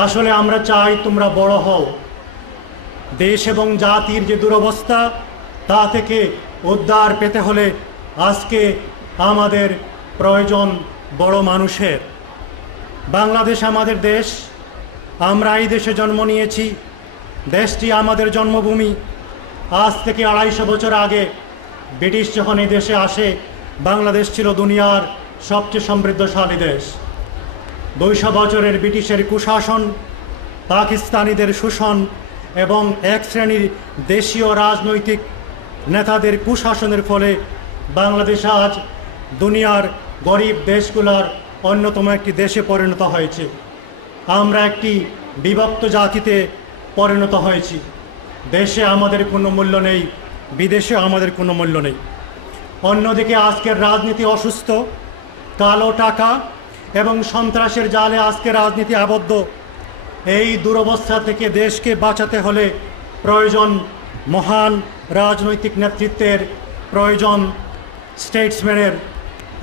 আসলে আমরা চাই তোমরা বড় হও। দেশ এবং জাতির যে দুরবস্থা তা থেকে উদ্ধার পেতে হলে আজকে আমাদের প্রয়োজন বড় মানুষের। বাংলাদেশ আমাদের দেশ, আমরা এই দেশে জন্ম নিয়েছি, দেশটি আমাদের জন্মভূমি। আজ থেকে 250 বছর আগে ব্রিটিশ যখন এই দেশে আসে, বাংলাদেশ ছিল দুনিয়ার সবচেয়ে সমৃদ্ধশালী দেশ। 200 বছরের ব্রিটিশের কুশাসন, পাকিস্তানিদের শোষণ এবং এক শ্রেণীর দেশীয় রাজনৈতিক নেতাদের কুশাসনের ফলে বাংলাদেশ আজ দুনিয়ার গরিব দেশগুলোর অন্যতম একটি দেশে পরিণত হয়েছে। আমরা একটি বিভক্ত জাতিতে পরিণত হয়েছি। দেশে আমাদের কোনো মূল্য নেই, বিদেশে আমাদের কোনো মূল্য নেই। অন্যদিকে আজকের রাজনীতি অসুস্থ, কালো টাকা এবং সন্ত্রাসের জালে আজকে রাজনীতি আবদ্ধ। এই দুরবস্থা থেকে দেশকে বাঁচাতে হলে প্রয়োজন মহান রাজনৈতিক নেতৃত্বের, প্রয়োজন স্টেটসম্যানের।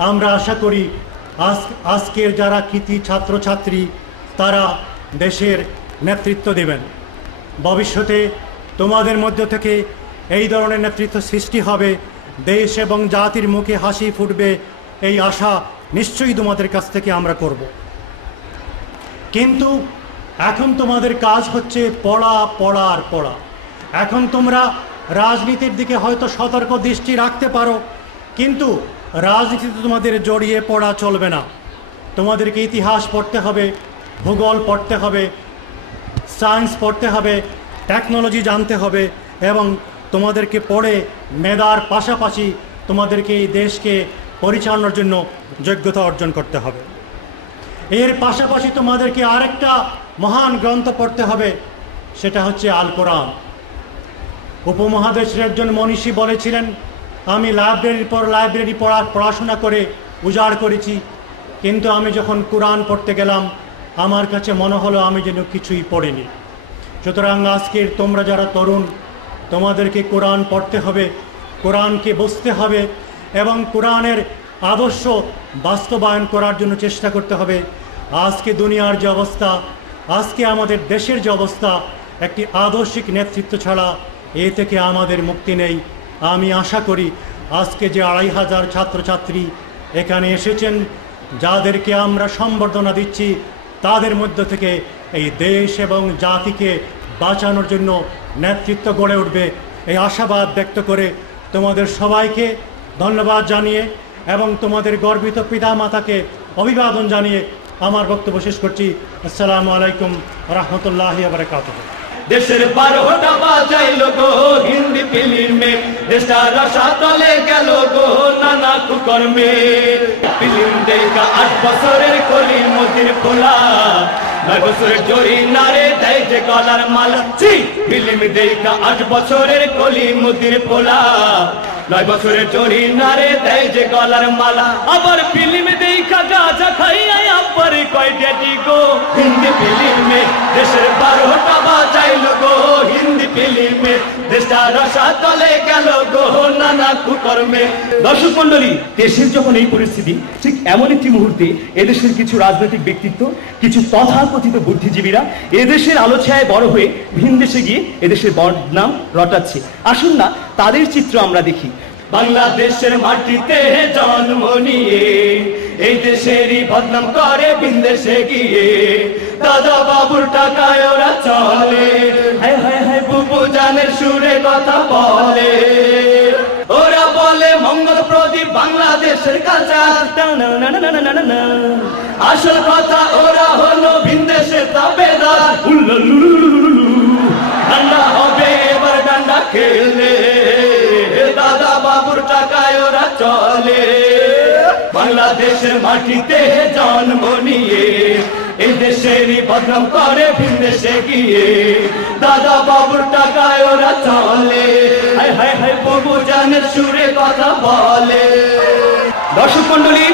আমরা আশা করি আজকের যারা কৃতি ছাত্রছাত্রী তারা দেশের নেতৃত্ব দেবেন। ভবিষ্যতে তোমাদের মধ্য থেকে এই ধরনের নেতৃত্ব সৃষ্টি হবে, দেশ এবং জাতির মুখে হাসি ফুটবে, এই আশা নিশ্চয়ই তোমাদের কাছ থেকে আমরা করব। কিন্তু এখন তোমাদের কাজ হচ্ছে পড়া, পড়া আর পড়া। এখন তোমরা রাজনীতির দিকে হয়তো সতর্ক দৃষ্টি রাখতে পারো, কিন্তু রাজনীতিতে তোমাদের জড়িয়ে পড়া চলবে না। তোমাদেরকে ইতিহাস পড়তে হবে, ভূগোল পড়তে হবে, সায়েন্স পড়তে হবে, টেকনোলজি জানতে হবে এবং তোমাদেরকে পড়ে মেধার পাশাপাশি তোমাদেরকে এই দেশকে পরিচালনার জন্য যোগ্যতা অর্জন করতে হবে। এর পাশাপাশি তোমাদেরকে আরেকটা মহান গ্রন্থ পড়তে হবে, সেটা হচ্ছে আল কোরআন। উপমহাদেশের একজন মনীষী বলেছিলেন, আমি লাইব্রেরির পর লাইব্রেরি পড়াশোনা করে উজাড় করেছি, কিন্তু আমি যখন কোরআন পড়তে গেলাম আমার কাছে মনে হলো আমি যেন কিছুই পড়িনি। সুতরাং আজকের তোমরা যারা তরুণ, তোমাদেরকে কোরআন পড়তে হবে, কোরআনকে বুঝতে হবে এবং কোরআনের আদর্শ বাস্তবায়ন করার জন্য চেষ্টা করতে হবে। আজকে দুনিয়ার যে অবস্থা, আজকে আমাদের দেশের যে অবস্থা, একটি আদর্শিক নেতৃত্ব ছাড়া এ থেকে আমাদের মুক্তি নেই। আমি আশা করি আজকে যে 2500 ছাত্রছাত্রী এখানে এসেছেন, যাদেরকে আমরা সম্বর্ধনা দিচ্ছি, তাদের মধ্য থেকে এই দেশ এবং জাতিকে বাঁচানোর জন্য নেতৃত্ব গড়ে উঠবে, এই আশাবাদ ব্যক্ত করে তোমাদের সবাইকে ধন্যবাদ জানিয়ে এবং তোমাদের গর্বিত পিতা মাতাকে অভিবাদন জানিয়ে আমার বক্তব্য শেষ করছি। আসসালামু আলাইকুম রহমতুল্লাহি ওয়া বারাকাতুহু। দেশের 12টা বাজাইলো গো হিন্দি ফিল্মে, দেশটা রসা তলে গেল গো নানা কুকর্মে। ফিল্ম দেখা 8 বছরের কলি মতির খোলা, 9 বছরের জরি নারে দেয় যে গলার মালা। ফিল্ম দেখা 8 বছরের কলি মতির খোলা, 9 বছরের জরি নারে দেয় যে গলার মালা। আবার ফিল্ম দেখা গাঁজা খাইয়া আবার কয় ডেটি গো হিন্দি ফিল্মে। দেশের 12টা বাজাইলো গো হিন্দি ফিল্মে, দেশটা রসা তলে গেল গো নানা নানা কুকর্মে। দর্শক মন্ডলী, দেশের যখন এই পরিস্থিতি, ঠিক এমন একটি মুহূর্তে এদেশের কিছু রাজনৈতিক ব্যক্তিত্ব, কিছু তথাকথিত বুদ্ধিজীবীরা এদেশের আলোচনায় বড় হয়ে ভিন দেশে গিয়ে এদেশের বদনাম রটাচ্ছে। আসুন না তাদের চিত্র আমরা দেখি। বাংলাদেশের মাটিতে জন্ম নিয়ে এই দেশেরই বদনাম করে ভিন দেশে গিয়ে, দাদা বাবুর টাকায় ওরা চলে, হায় হায় হায় বুবু জানের সুরে কথা বলে। ওরা বলে মঙ্গল প্রদীপ বাংলাদেশের কাঁচার, আসল কথা ওরা হলো ভিন দেশের তাবেদার। ঠান্ডা হবে এবার ডান্ডা খেলে, দাদা বাবুর টাকায় ওরা চলে। বাংলাদেশের মাটিতে জন্ম নিয়ে এই দেশেরই বদনাম করে ভিন দেশে গিয়ে, দাদা বাবুর টাকায় ওরা চলে, হায় হায় হায় বাবু জানের সুরে কথা বলে। দর্শক মন্ডলী,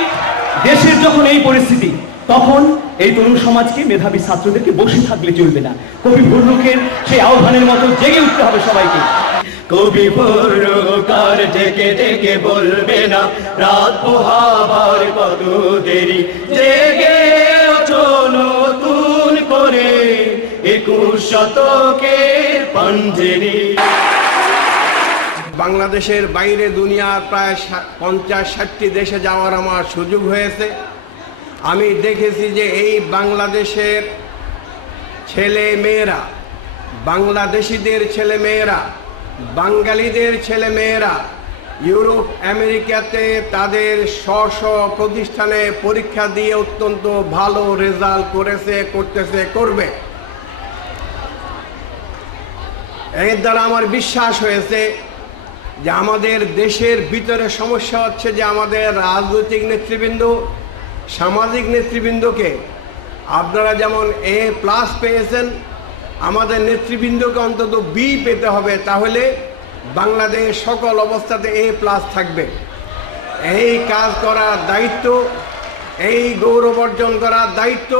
দেশের যখন এই পরিস্থিতি, তখন এই তরুণ সমাজকে, মেধাবী ছাত্রদেরকে বসে থাকলে চলবে না। কবি ভুরুকের সেই আহ্বানের মতো জেগে উঠতে হবে সবাইকে। কবি ভুরুকার ডেকে ডেকে বলবে না রাত পোহাবার কত দেরি, জেগে ওঠো নতুন করে 21 শতকের পাঞ্জেরি। বাংলাদেশের বাইরে দুনিয়ার প্রায় 50-60টি দেশে যাওয়ার আমার সুযোগ হয়েছে। আমি দেখেছি যে এই বাংলাদেশের ছেলে মেয়েরা, বাংলাদেশিদের ছেলে মেয়েরা, বাঙালিদের ছেলে মেয়েরা ইউরোপ আমেরিকাতে তাদের স্ব প্রতিষ্ঠানে পরীক্ষা দিয়ে অত্যন্ত ভালো রেজাল্ট করেছে, করতেছে, করবে। এর দ্বারা আমার বিশ্বাস হয়েছে যে আমাদের দেশের ভিতরে সমস্যা হচ্ছে যে আমাদের রাজনৈতিক নেতৃবৃন্দ, সামাজিক নেতৃবৃন্দকে আপনারা যেমন A+ পেয়েছেন, আমাদের নেতৃবৃন্দকে অন্তত B পেতে হবে, তাহলে বাংলাদেশ সকল অবস্থাতে A+ থাকবে। এই কাজ করার দায়িত্ব, এই গৌরব অর্জন করার দায়িত্ব,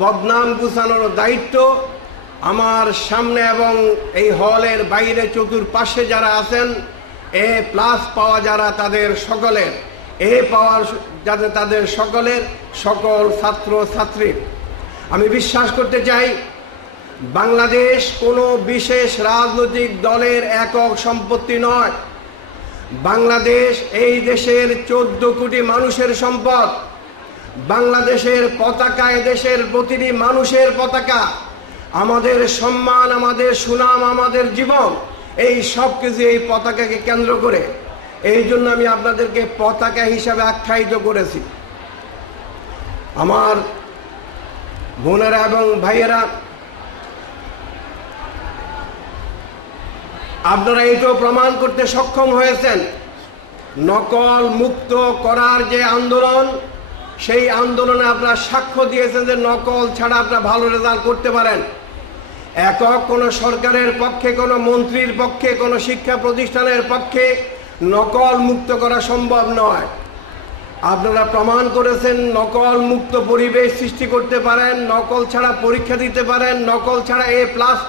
বদনাম গুছানোর দায়িত্ব আমার সামনে এবং এই হলের বাইরে চতুর্পাশে যারা আছেন, A+ পাওয়া যারা, তাদের সকলের, A পাওয়ার যাতে তাদের সকলের, সকল ছাত্র ছাত্রী। আমি বিশ্বাস করতে চাই বাংলাদেশ কোনো বিশেষ রাজনৈতিক দলের একক সম্পত্তি নয়। বাংলাদেশ এই দেশের 14 কোটি মানুষের সম্পদ। বাংলাদেশের পতাকা এদেশের প্রতিটি মানুষের পতাকা। আমাদের সম্মান, আমাদের সুনাম, আমাদের জীবন, এই সব কিছু এই পতাকাকে কেন্দ্র করে। এই জন্য আমি আপনাদেরকে পতাকা হিসাবে আখ্যায়িত করেছি। আমার বোনেরা এবং ভাইয়েরা, আপনারা এটাও প্রমাণ করতে সক্ষম হয়েছেন নকল মুক্ত করার যে আন্দোলন, সেই আন্দোলনে আপনারা সাক্ষ্য দিয়েছেন যে নকল ছাড়া আপনারা ভালো রেজাল্ট করতে পারেন। একক কোনো সরকারের পক্ষে, কোনো মন্ত্রীর পক্ষে, কোনো শিক্ষা প্রতিষ্ঠানের পক্ষে নকল মুক্ত করা সম্ভব নয়। আপনারা প্রমাণ করেছেন নকল মুক্ত পরিবেশ সৃষ্টি করতে পারেন, নকল ছাড়া পরীক্ষা দিতে পারেন, নকল ছাড়া A+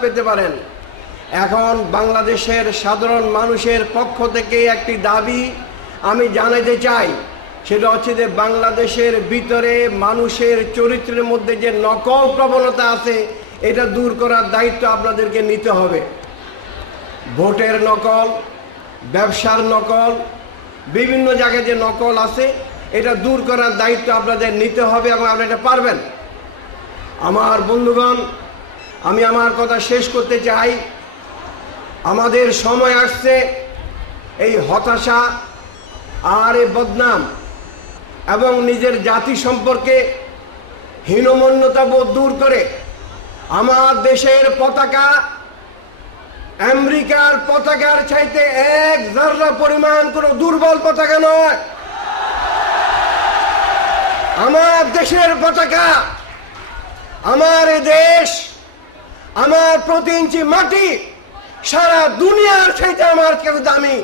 পেতে পারেন। এখন বাংলাদেশের সাধারণ মানুষের পক্ষ থেকে একটি দাবি আমি জানাতে চাই, সেটা হচ্ছে যে বাংলাদেশের ভিতরে মানুষের চরিত্রের মধ্যে যে নকল প্রবণতা আছে, এটা দূর করার দায়িত্ব আপনাদেরকে নিতে হবে। ভোটের নকল, ব্যবসার নকল, বিভিন্ন জায়গায় যে নকল আছে, এটা দূর করার দায়িত্ব আপনাদের নিতে হবে এবং আপনারা এটা পারবেন। আমার বন্ধুগণ, আমি আমার কথা শেষ করতে চাই। আমাদের সময় আসছে এই হতাশা আর এই বদনাম এবং নিজের জাতি সম্পর্কে হীনমন্যতা বোধ দূর করে আমার দেশের পতাকা আমেরিকার পতাকার চাইতে 1 জাররা পরিমাণ কোনো দুর্বল পতাকা নয়। আমার দেশের পতাকা, আমার দেশ, আমার প্রতি ইঞ্চি মাটি সারা দুনিয়ার চাইতে আমার কাছে দামি।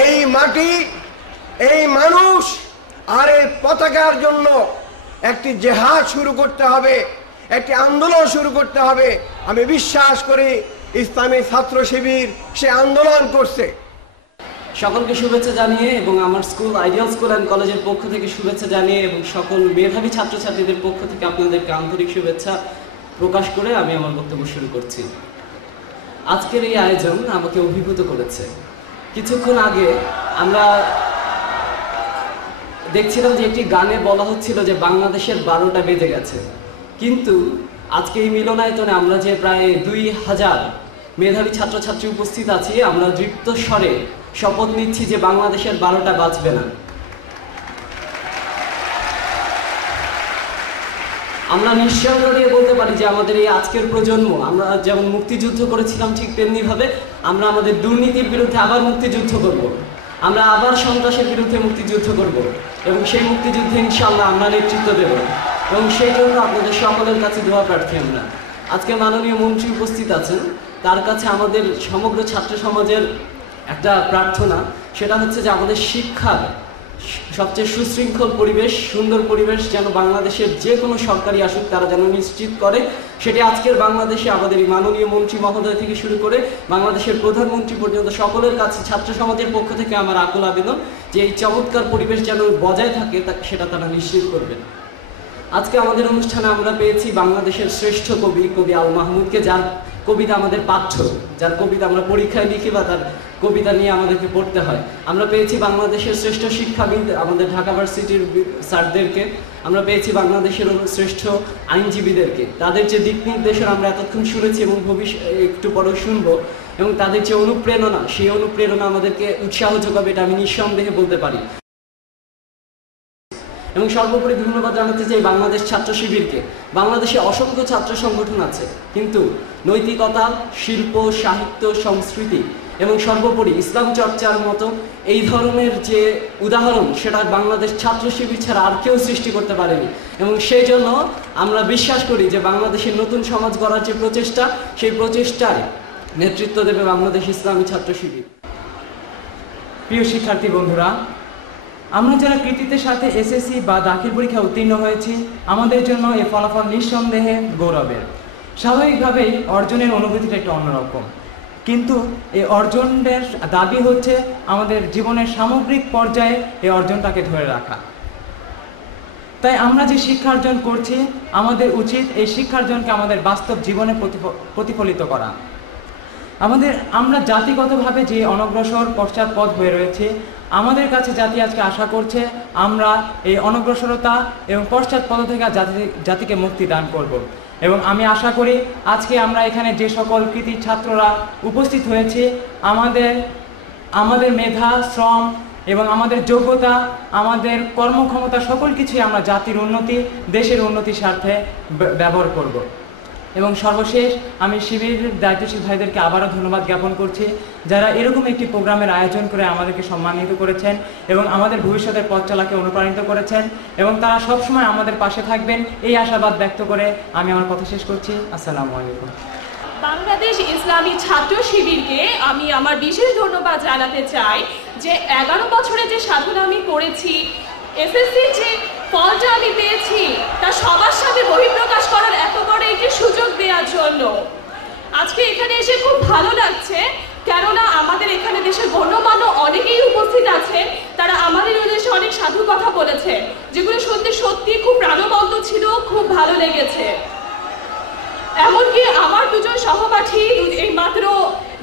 এই মাটি, এই মানুষ আর এই পতাকার জন্য একটি জেহাদ শুরু করতে হবে, একটি আন্দোলন শুরু করতে হবে। আমি বিশ্বাস করি ইসলামী ছাত্র শিবির সে আন্দোলন করছে। সকলকে শুভেচ্ছা জানিয়ে এবং আমার স্কুল আইডিয়াল স্কুল অ্যান্ড কলেজের পক্ষ থেকে শুভেচ্ছা জানিয়ে এবং সকল মেধাবী ছাত্রছাত্রীদের পক্ষ থেকে আপনাদেরকে আন্তরিক শুভেচ্ছা প্রকাশ করে আমি আমার বক্তব্য শুরু করছি। আজকের এই আয়োজন আমাকে অভিভূত করেছে। কিছুক্ষণ আগে আমরা দেখছিলাম যে একটি গানে বলা হচ্ছিল যে বাংলাদেশের 12টা বেজে গেছে, কিন্তু আজকে এই মিলনায়তনে আমরা যে প্রায় 2000 মেধাবী ছাত্রছাত্রী উপস্থিত আছি, আমরা দৃপ্ত স্বরে শপথ নিচ্ছি যে বাংলাদেশের 12টা বাজবে না। আমরা নিশ্চয় দিয়ে বলতে পারি যে আমাদের এই আজকের প্রজন্ম, আমরা যেমন মুক্তিযুদ্ধ করেছিলাম ঠিক তেমনি ভাবে আমরা আমাদের দুর্নীতির বিরুদ্ধে আবার মুক্তিযুদ্ধ করব। আমরা আবার সন্ত্রাসের বিরুদ্ধে মুক্তিযুদ্ধ করব এবং সেই মুক্তিযুদ্ধে ইনশাআল্লাহ আমরা নেতৃত্ব দেব এবং সেই জন্য আপনাদের সকলের কাছে দোয়া প্রার্থী। আমরা আজকে মাননীয় মন্ত্রী উপস্থিত আছেন, তার কাছে আমাদের সমগ্র ছাত্র সমাজের একটা প্রার্থনা, সেটা হচ্ছে যে আমাদের শিক্ষার সবচেয়ে সুশৃঙ্খল পরিবেশ, সুন্দর পরিবেশ যেন বাংলাদেশের যে কোনো সরকারি আসুক তারা যেন নিশ্চিত করে। সেটি আজকের বাংলাদেশে আমাদের এই মাননীয় মন্ত্রী মহোদয় থেকে শুরু করে বাংলাদেশের প্রধানমন্ত্রী পর্যন্ত সকলের কাছে ছাত্র সমাজের পক্ষ থেকে আমার আকুল আবেদন যে এই চমৎকার পরিবেশ যেন বজায় থাকে, সেটা তারা নিশ্চিত করবেন। আজকে আমাদের অনুষ্ঠানে আমরা পেয়েছি বাংলাদেশের শ্রেষ্ঠ কবি কবি আল মাহমুদকে, যার কবিতা আমাদের পাঠ্য, যার কবিতা আমরা পরীক্ষায় লিখি বা তার কবিতা নিয়ে আমাদেরকে পড়তে হয়। আমরা পেয়েছি বাংলাদেশের শ্রেষ্ঠ শিক্ষাবিদ আমাদের ঢাকা ভার্সিটির স্যারদেরকে, আমরা পেয়েছি বাংলাদেশের শ্রেষ্ঠ আইনজীবীদেরকে। তাদের যে দিক নির্দেশনা আমরা এতক্ষণ শুনেছি এবং ভবিষ্যতে একটু পরেও শুনবো, এবং তাদের যে অনুপ্রেরণা, সেই অনুপ্রেরণা আমাদেরকে উৎসাহ যোগাবে, এটা আমি নিঃসন্দেহে বলতে পারি। এবং সর্বোপরি ধন্যবাদ জানাতে চাই বাংলাদেশ ছাত্র শিবিরকে। বাংলাদেশে অসংখ্য ছাত্র সংগঠন আছে, কিন্তু নৈতিকতা, শিল্প, সাহিত্য, সংস্কৃতি এবং সর্বোপরি ইসলাম চর্চার মতো এই ধরনের যে উদাহরণ, সেটা বাংলাদেশ ছাত্র শিবির ছাড়া আর কেউ সৃষ্টি করতে পারেনি। এবং সেই জন্য আমরা বিশ্বাস করি যে বাংলাদেশের নতুন সমাজ গড়ার যে প্রচেষ্টা, সেই প্রচেষ্টায় নেতৃত্ব দেবে বাংলাদেশ ইসলামী ছাত্র শিবির। প্রিয় শিক্ষার্থী বন্ধুরা, আমরা যারা কৃতিত্বের সাথে এসএসসি বা দাখিল পরীক্ষা উত্তীর্ণ হয়েছি, আমাদের জন্য এই ফলাফল নিঃসন্দেহে গৌরবের। স্বাভাবিকভাবেই অর্জনের অনুভূতিটা একটু অন্যরকম, কিন্তু এই অর্জনের দাবি হচ্ছে আমাদের জীবনের সামগ্রিক পর্যায়ে এই অর্জনটাকে ধরে রাখা। তাই আমরা যে শিক্ষার্জন করছি, আমাদের উচিত এই শিক্ষার্জনকে আমাদের বাস্তব জীবনে প্রতিফলিত করা। আমরা জাতিগতভাবে যে অনগ্রসর পশ্চাৎপদ হয়ে রয়েছে, আমাদের কাছে জাতি আজকে আশা করছে আমরা এই অনগ্রসরতা এবং পশ্চাৎপদ থেকে জাতিকে মুক্তি দান করব। এবং আমি আশা করি আজকে আমরা এখানে যে সকল কৃতি ছাত্ররা উপস্থিত হয়েছে, আমাদের মেধা, শ্রম এবং আমাদের যোগ্যতা, আমাদের কর্মক্ষমতা সকল কিছুই আমরা জাতির উন্নতি, দেশের উন্নতির স্বার্থে ব্যবহার করব। এবং সর্বশেষ আমি শিবিরের দায়িত্বশীল ভাইদেরকে আবারও ধন্যবাদ জ্ঞাপন করছি, যারা এরকম একটি প্রোগ্রামের আয়োজন করে আমাদেরকে সম্মানিত করেছেন এবং আমাদের ভবিষ্যতের পথ চলাকে অনুপ্রাণিত করেছেন, এবং তারা সবসময় আমাদের পাশে থাকবেন এই আশাবাদ ব্যক্ত করে আমি আমার কথা শেষ করছি। আসসালামু আলাইকুম। বাংলাদেশ ইসলামী ছাত্র শিবিরকে আমি আমার বিশেষ ধন্যবাদ জানাতে চাই যে 11 বছরে যে সাধনা আমি করেছি, এসএসসির যে ফলটা আমি পেয়েছি তা সবার সাথে বহিঃপ্রকাশ করার এত বড় একটি সুযোগ দেওয়ার জন্য আজকে এখানে এসে খুব ভালো লাগছে। কেননা আমাদের এখানে দেশের গণ্যমান্য অনেকেই উপস্থিত আছেন, তারা আমাদের দেশে অনেক সাধু কথা বলেছেন, যেগুলো সত্যি সত্যি খুব প্রাণবন্ত ছিল, খুব ভালো লেগেছে। এমনকি আমার দুজন সহপাঠী এই মাত্র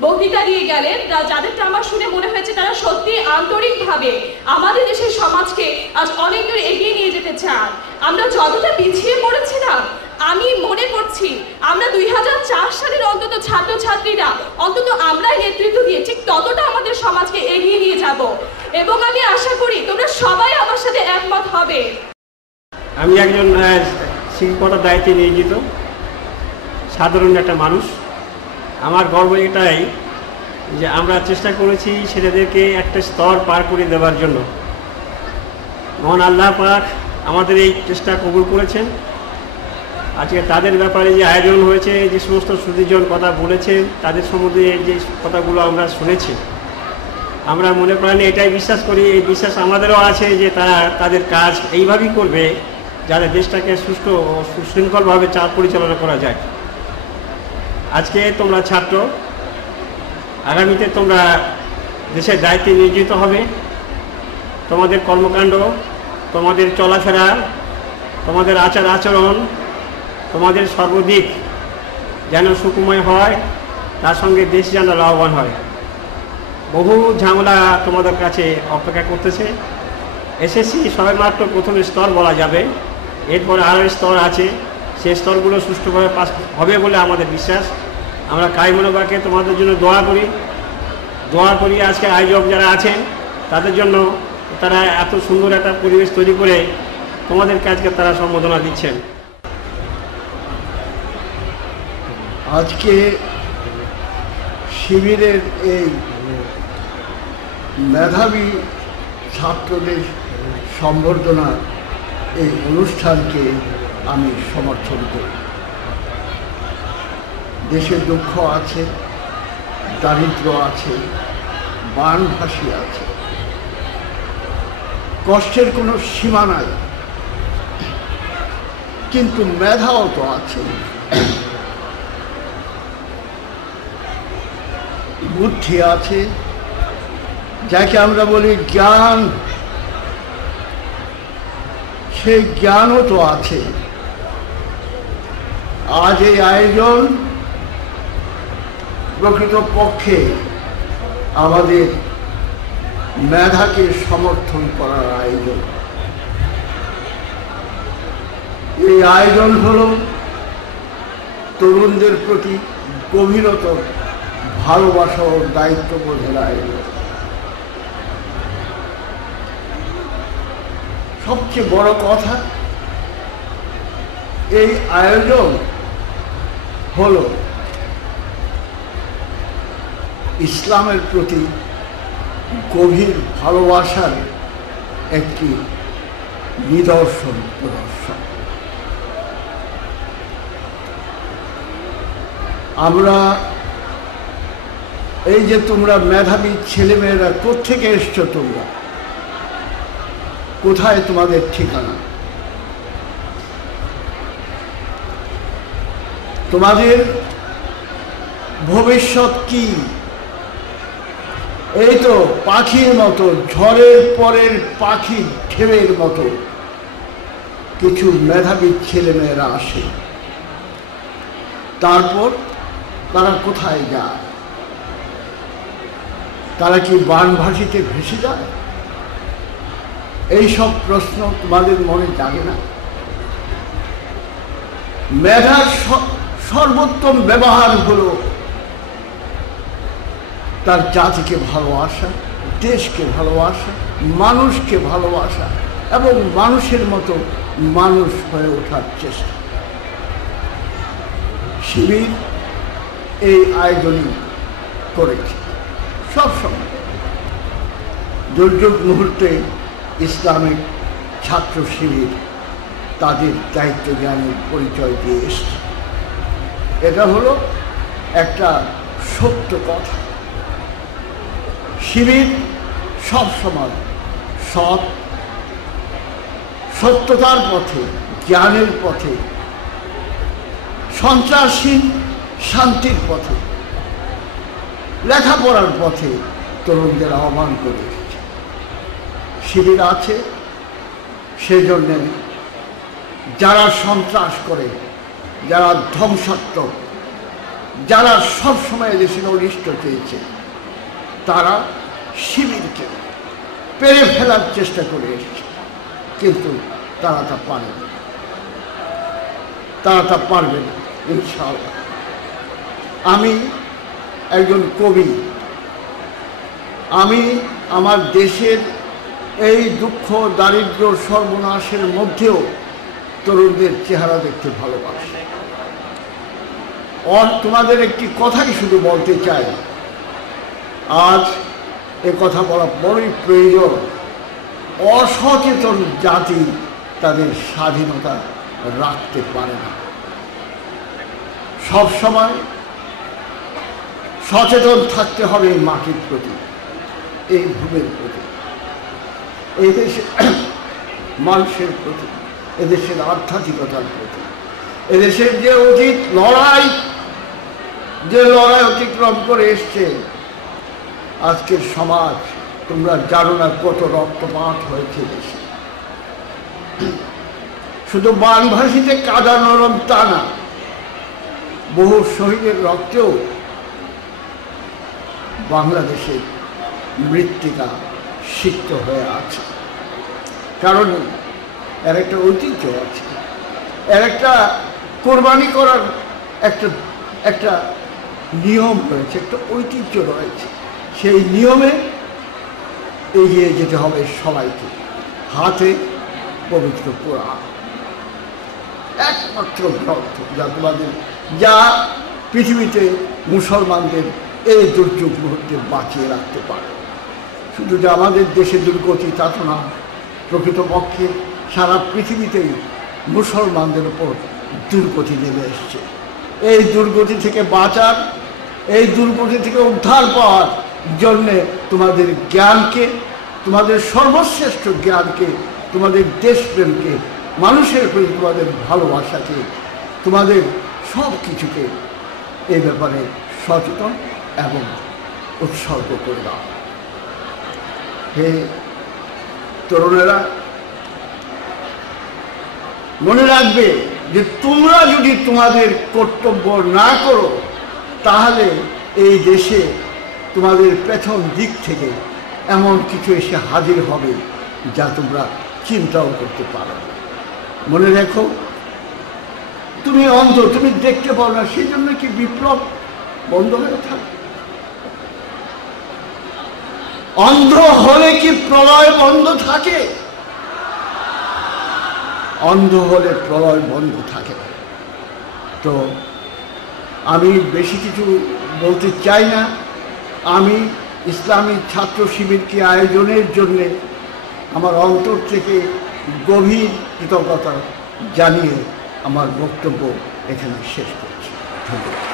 বক্তৃতা দিয়ে গেলেন, যাদেরটা আমার শুনে মনে হয়েছে তারা সত্যি আন্তরিকভাবে আমাদের দেশের সমাজকে আজ অনেক দূর এগিয়ে নিয়ে যেতে চান। আমরা যতটা পিছিয়ে পড়েছিলাম, আমি মনে করছি আমরা 2004 সালের অন্তত ছাত্রছাত্রীরা অন্তত আমরাই নেতৃত্ব দিয়ে ঠিক ততটা আমাদের সমাজকে এগিয়ে নিয়ে যাব, এবং আমি আশা করি তোমরা সবাই আমার সাথে একমত হবে। আমি একজন শিক্ষকতার দায়িত্বে নিয়োজিত সাধারণ একটা মানুষ। আমার গর্ব এটাই যে আমরা চেষ্টা করেছি ছেলেদেরকে একটা স্তর পার করে দেওয়ার জন্য। মহান আল্লাহ পাক আমাদের এই চেষ্টা কবুল করেছেন। আজকে তাদের ব্যাপারে যে আয়োজন হয়েছে, যে সমস্ত সুদীজন কথা বলেছেন, তাদের সম্বন্ধে যে কথাগুলো আমরা শুনেছি, আমরা মনে প্রাণে এটাই বিশ্বাস করি, এই বিশ্বাস আমাদেরও আছে যে তারা তাদের কাজ এইভাবেই করবে যাতে দেশটাকে সুষ্ঠু ও সুশৃঙ্খলভাবে পরিচালনা করা যায়। আজকে তোমরা ছাত্র, আগামীতে তোমরা দেশের দায়িত্বে নিয়োজিত হবে। তোমাদের কর্মকাণ্ড, তোমাদের চলাফেরা, তোমাদের আচার আচরণ, তোমাদের সর্বদিক যেন সুখময় হয়, তার সঙ্গে দেশ যেন লাভবান হয়। বহু ঝামেলা তোমাদের কাছে অপেক্ষা করতেছে। এসএসসি সবেমাত্র প্রথম স্তর বলা যাবে, এরপরে আরও স্তর আছে, সেই স্তরগুলো সুষ্ঠুভাবে পাস হবে বলে আমাদের বিশ্বাস। আমরা কায়মনোবাকে তোমাদের জন্য দোয়া করি। আজকে আয়োজক যারা আছেন তাদের জন্য, তারা এত সুন্দর একটা পরিবেশ তৈরি করে তোমাদেরকে আজকে তারা সম্বোধনা দিচ্ছেন। আজকে শিবিরের এই মেধাবী ছাত্রদের সম্বর্ধনা এই অনুষ্ঠানকে আমি সমর্থন করি। দেশে দুঃখ আছে, দারিদ্র আছে, বানভাসী আছে, কষ্টের কোনো সীমা নাই, কিন্তু মেধাও তো আছে, বুদ্ধি আছে, যাকে আমরা বলি জ্ঞান, সেই জ্ঞানও তো আছে। আজ এই আয়োজন প্রকৃতপক্ষে আমাদের মেধাকে সমর্থন করার আয়োজন। এই আয়োজন হল তরুণদের প্রতি গভীরতর ভালোবাসা ও দায়িত্ববোধের আয়োজন। সবচেয়ে বড় কথা, এই আয়োজন হল ইসলামের প্রতি গভীর ভালোবাসার একটি নিদর্শন প্রদর্শন। আমরা এই যে তোমরা মেধাবী ছেলেমেয়েরা কোত্থেকে এসছো, তোমরা কোথায় তোমাদের ঠিকানা, তোমাদের ভবিষ্যৎ কি? এই তো পাখির মতো, ঝড়ের পরের পাখি ঢেউয়ের মতো কিছু মেধাবী ছেলেমেয়েরা আসে, তারপর তারা কোথায় যায়? তারা কি বানভাসিতে ভেসে যায়? এই সব প্রশ্ন তোমাদের মনে জাগে না? মেধার সর্বোত্তম ব্যবহার হলো তার জাতিকে ভালোবাসা, দেশকে ভালোবাসা, মানুষকে ভালোবাসা এবং মানুষের মতো মানুষ হয়ে ওঠার চেষ্টা। শিবির এই আয়োজনই করেছে সবসময়। দুর্যোগ মুহূর্তে ইসলামিক ছাত্র শিবির তাদের দায়িত্ব জ্ঞানের পরিচয় দিয়ে এসছে। এটা হলো একটা সত্য কথা। শিবির সবসময় সৎ, সত্যতার পথে, জ্ঞানের পথে, সন্ত্রাসহীন শান্তির পথে, লেখাপড়ার পথে তরুণদের আহ্বান করে এসেছে। শিবির আছে সেজন্য যারা সন্ত্রাস করে, যারা ধ্বংসাত্মক, যারা সবসময় দেশের অনিষ্ট চেয়েছে, তারা শিবিরকে পেরে ফেলার চেষ্টা করে এসেছে, কিন্তু তারা তা পারে না, তারা তা পারবে না ইনশাআল্লাহ। আমি একজন কবি, আমি আমার দেশের এই দুঃখ, দারিদ্র, সর্বনাশের মধ্যেও তরুণদের চেহারা দেখতে ভালোবাসি। তোমাদের একটি কথাই শুধু বলতে চাই, আজ এ কথা বলা বড়ই প্রয়োজন। অসচেতন জাতি তাদের স্বাধীনতা রাখতে পারে না। সব সময় সচেতন থাকতে হবে এই মাটির প্রতি, এই ভূমির প্রতি, এই দেশের মানুষের প্রতি, এদেশের আধ্যাত্মিকতার প্রতি, এদেশের যে অতীত লড়াই, যে লড়াই অতিক্রম করে এসছে, আজকের সমাজ তোমরা জানো না কত রক্তপাত হয়েছে দেশে। শুধু বানভাসিতে কাদা নরম তা না, বহু শহীদের রক্তেও বাংলাদেশের মৃত্তিকা সিক্ত হয়ে আছে। কারণ এর একটা ঐতিহ্য আছে, এর একটা কোরবানি করার একটা নিয়ম রয়েছে, একটা ঐতিহ্য রয়েছে। সেই নিয়মে এগিয়ে যেতে হবে সবাইকে। হাতে পবিত্র কোরআন, একমাত্র গ্রন্থ যা পৃথিবীতে মুসলমানদের এই দুর্যোগ মুহূর্তে বাঁচিয়ে রাখতে পারে। শুধু যে আমাদের দেশে দুর্গতি তা তো না, প্রকৃতপক্ষে সারা পৃথিবীতেই মুসলমানদের উপর দুর্গতি নেমে এসছে। এই দুর্গতি থেকে বাঁচার, এই দুর্গতি থেকে উদ্ধার পাওয়ার জন্যে তোমাদের জ্ঞানকে, তোমাদের সর্বশ্রেষ্ঠ জ্ঞানকে, তোমাদের দেশপ্রেমকে, মানুষের প্রতি তোমাদের ভালোবাসাকে, তোমাদের সব কিছুকে এই ব্যাপারে সচেতন এবং উৎসর্গ করে দাও। হে তরুণেরা, মনে রাখবে যে তোমরা যদি তোমাদের কর্তব্য না করো, তাহলে এই দেশে তোমাদের পেছন দিক থেকে এমন কিছু এসে হাজির হবে যা তোমরা চিন্তাও করতে পারো। মনে রেখো, তুমি অন্ধ, তুমি দেখতে পাও না, সেই জন্য কি বিপ্লব বন্ধ হয়ে থাকে? অন্ধ হলে কি প্রলয় বন্ধ থাকে? অন্ধ হলে প্রলয় বন্ধ থাকে। তো আমি বেশি কিছু বলতে চাই না। আমি ইসলামী ছাত্র শিবিরকে আয়োজনের জন্যে আমার অন্তর থেকে গভীর কৃতজ্ঞতা জানিয়ে আমার বক্তব্য এখানে শেষ করছি। ধন্যবাদ।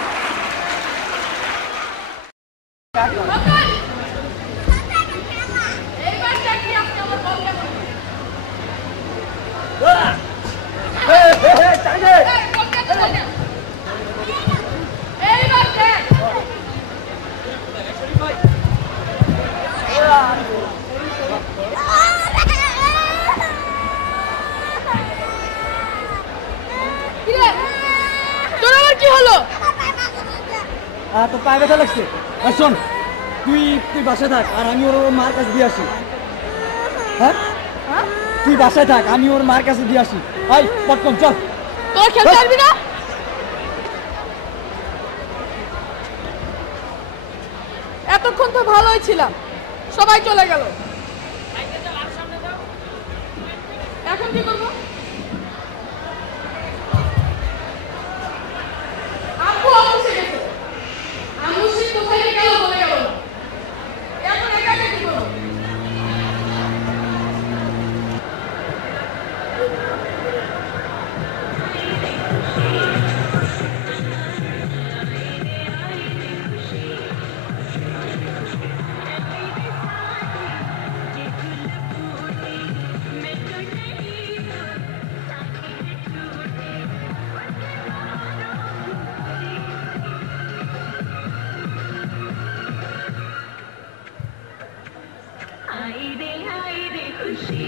তো পায়ে ব্যথা লাগছে। শোন, তুই বাসায় থাক আর আমি ওর মার কাছে দিয়ে আসি। হ্যাঁ, তুই বাসায় থাক, আমি ওর মার কাছে দিয়ে আসি। ভাই পটকন চল। তোর খেলতে পারবি না? এতক্ষণ তো ভালোই ছিলাম, সবাই চলে গেল, এখন কি করবো? আব্বু অফিসে গেছে, আম্মু সে কোথায় গেল বলে গেল না, এখন একা একা কি করবো? खुशी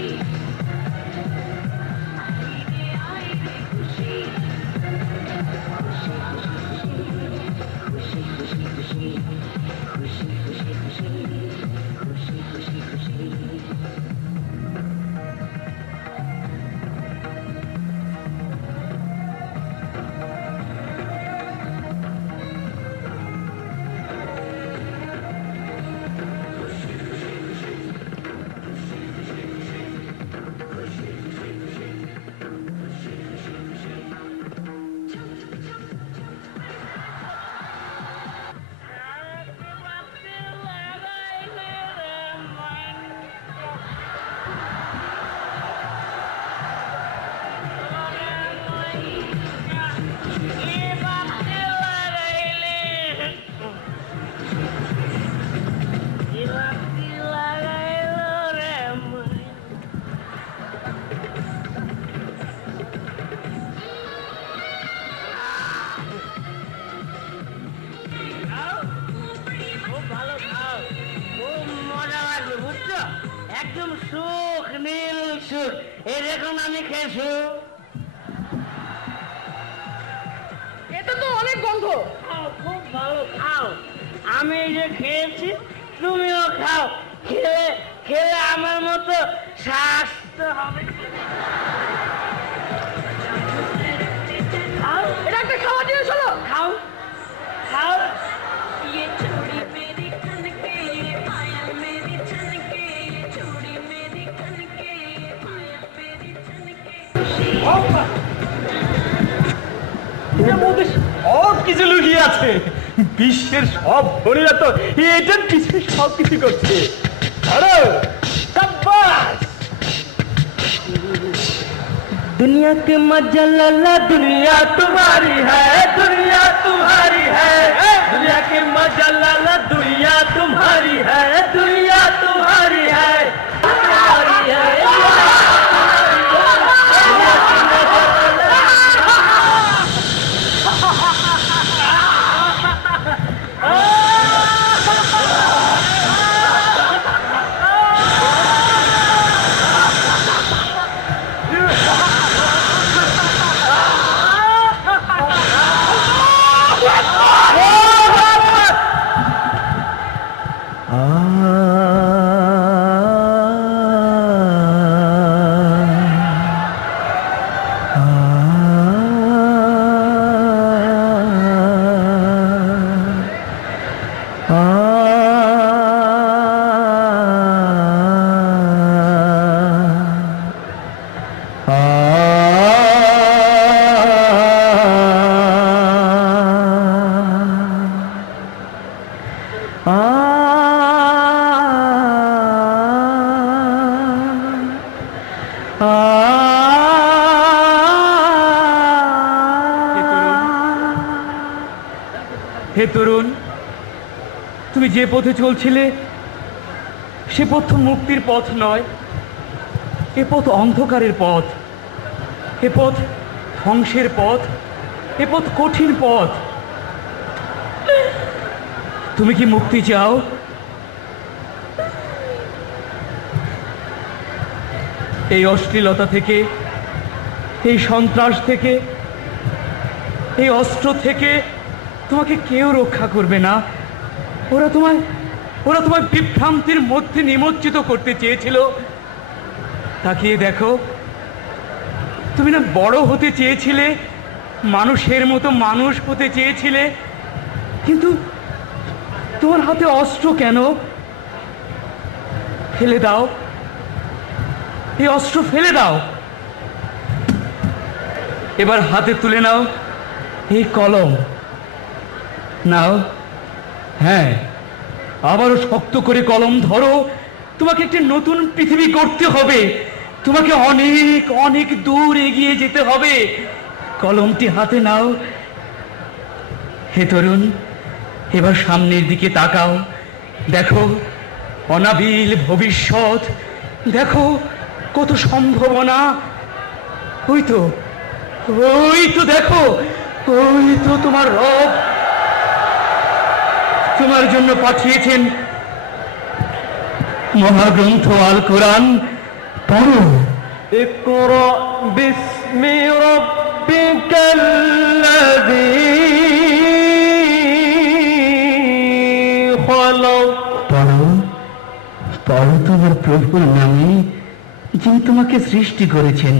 এই দেখুন আমি খেয়েছি। এটা তো অনেক গন্ধ। খুব ভালো, খাও। আমি যে খেয়েছি তুমিও খাও, খেলে খেলে আমার মতো স্বাস্থ্য হবে। খাও, এটা একটা খাওয়া জিনিস হলো। খাও খাও। এর মধ্যে সব কিছু লুকিয়ে আছে। বিশ্বের সব ধনীরা তো এটার পিছনে সব কিছু করছে। दुनिया के मजा लाला दुनिया तुम्हारी है, दुनिया तुम्हारी है। दुनिया के मजा लाला दुनिया तुम्हारी है, दुनिया तुम्हारी है, तुम्हारी है। হে তরুণ, তুমি যে পথে চলছিলে সে পথ মুক্তির পথ নয়, এ পথ অন্ধকারের পথ, এ পথ ধ্বংসের পথ, এ পথ কঠিন পথ। তুমি কি মুক্তি চাও? এই অশ্লীলতা থেকে, এই সন্ত্রাস থেকে, এই অস্ত্র থেকে তোমাকে কেউ রক্ষা করবে না। ওরা তোমায় বিভ্রান্তির মধ্যে নিমজ্জিত করতে চেয়েছিল। তাকিয়ে দেখো, তুমি না বড় হতে চেয়েছিলে, মানুষের মতো মানুষ হতে চেয়েছিলে, কিন্তু তোমার হাতে অস্ত্র কেন? ফেলে দাও, এই অস্ত্র ফেলে দাও। এবার হাতে তুলে নাও এই কলম, নাও। হ্যাঁ, আবারও শক্ত করে কলম ধরো। তোমাকে একটি নতুন পৃথিবী গড়তে হবে, তোমাকে অনেক অনেক দূর এগিয়ে যেতে হবে। কলমটি হাতে নাও। হে তরুণ, এবার সামনের দিকে তাকাও। দেখো অনাবিল ভবিষ্যৎ, দেখো কত সম্ভাবনা। ওই তো দেখো, ওই তো তোমার রব তোমার জন্য পাঠিয়েছেন মহাগ্রন্থ আল কোরআন। পড়ো। ইকরা বিসমি রাব্বিকাল্লাযী খালাক। পড়ো, পড়ো তোমার প্রভুর নামে যিনি তোমাকে সৃষ্টি করেছেন।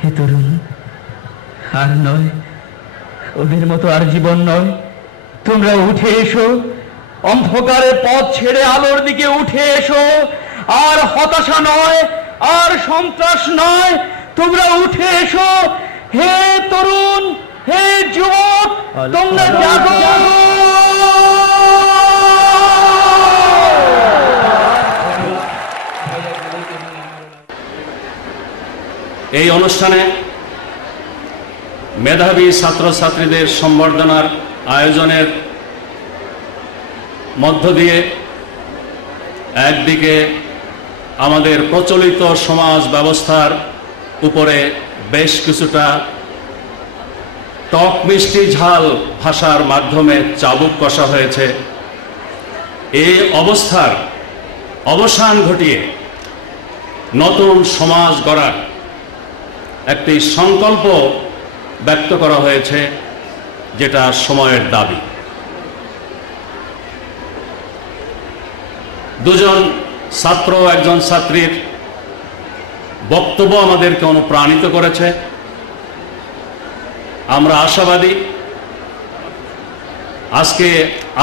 হে তরুণ, আর নয়, ওদের মতো আর জীবন নয়। তোমরা উঠে এসো, অন্ধকারের পথ ছেড়ে আলোর দিকে উঠে এসো। আর হতাশা নয়, আর সন্ত্রাস নয়, তোমরা উঠে এসো। হে তরুণ, হে যুবক, তোমরা জাগো। এই অনুষ্ঠানে মেধাবী ছাত্রছাত্রীদের সম্বর্ধনার আয়োজনের মধ্য দিয়ে একদিকে আমাদের প্রচলিত সমাজ ব্যবস্থার উপরে বেশ কিছুটা টক মিষ্টি ঝাল ভাষার মাধ্যমে চাবুক কষা হয়েছে। এই অবস্থার অবসান ঘটিয়ে নতুন সমাজ গড়ার একটি সংকল্প ব্যক্ত করা হয়েছে, যেটা সময়ের দাবি। দুজন ছাত্র, একজন ছাত্রীর বক্তব্য আমাদেরকে অনুপ্রাণিত করেছে। আমরা আশাবাদী আজকে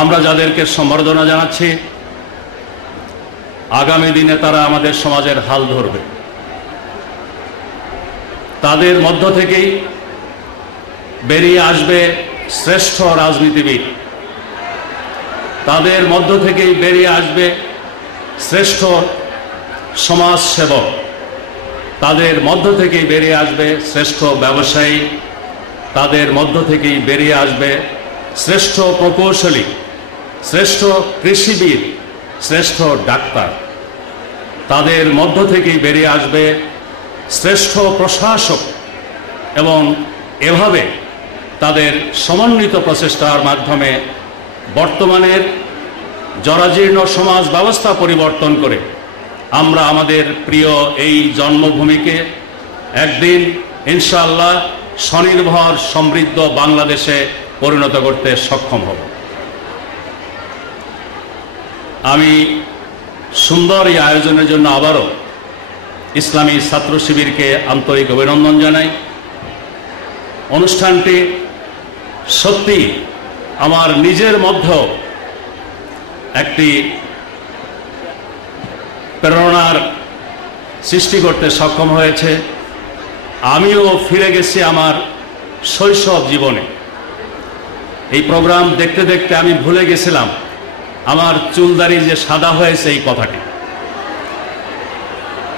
আমরা যাদেরকে সম্বর্ধনা জানাচ্ছি, আগামী দিনে তারা আমাদের সমাজের হাল ধরবে। তাদের মধ্য থেকেই বেরিয়ে আসবে শ্রেষ্ঠ রাজনীতিবিদ, তাদের মধ্য থেকেই বেরিয়ে আসবে শ্রেষ্ঠ সমাজসেবক, তাদের মধ্য থেকেই বেরিয়ে আসবে শ্রেষ্ঠ ব্যবসায়ী, তাদের মধ্য থেকেই বেরিয়ে আসবে শ্রেষ্ঠ প্রকৌশলী, শ্রেষ্ঠ কৃষিবিদ, শ্রেষ্ঠ ডাক্তার, তাদের মধ্য থেকেই বেরিয়ে আসবে শ্রেষ্ঠ প্রশাসক। এবং এভাবে তাদের সমন্বিত প্রচেষ্টার মাধ্যমে বর্তমানের জরাজীর্ণ সমাজ ব্যবস্থা পরিবর্তন করে আমরা আমাদের প্রিয় এই জন্মভূমিকে একদিন ইনশাআল্লাহ স্বনির্ভর সমৃদ্ধ বাংলাদেশে পরিণত করতে সক্ষম হব। আমি সুন্দর এই আয়োজনের জন্য আবারও ইসলামী ছাত্র শিবিরকে আন্তরিক অভিনন্দন জানাই। অনুষ্ঠানটি সত্যি আমার নিজের মধ্যেও একটি প্রেরণার সৃষ্টি করতে সক্ষম হয়েছে। আমিও ফিরে গেছি আমার শৈশব জীবনে। এই প্রোগ্রাম দেখতে দেখতে আমি ভুলে গেছিলাম আমার চুলদারি যে সাদা হয়েছে এই কথাটি।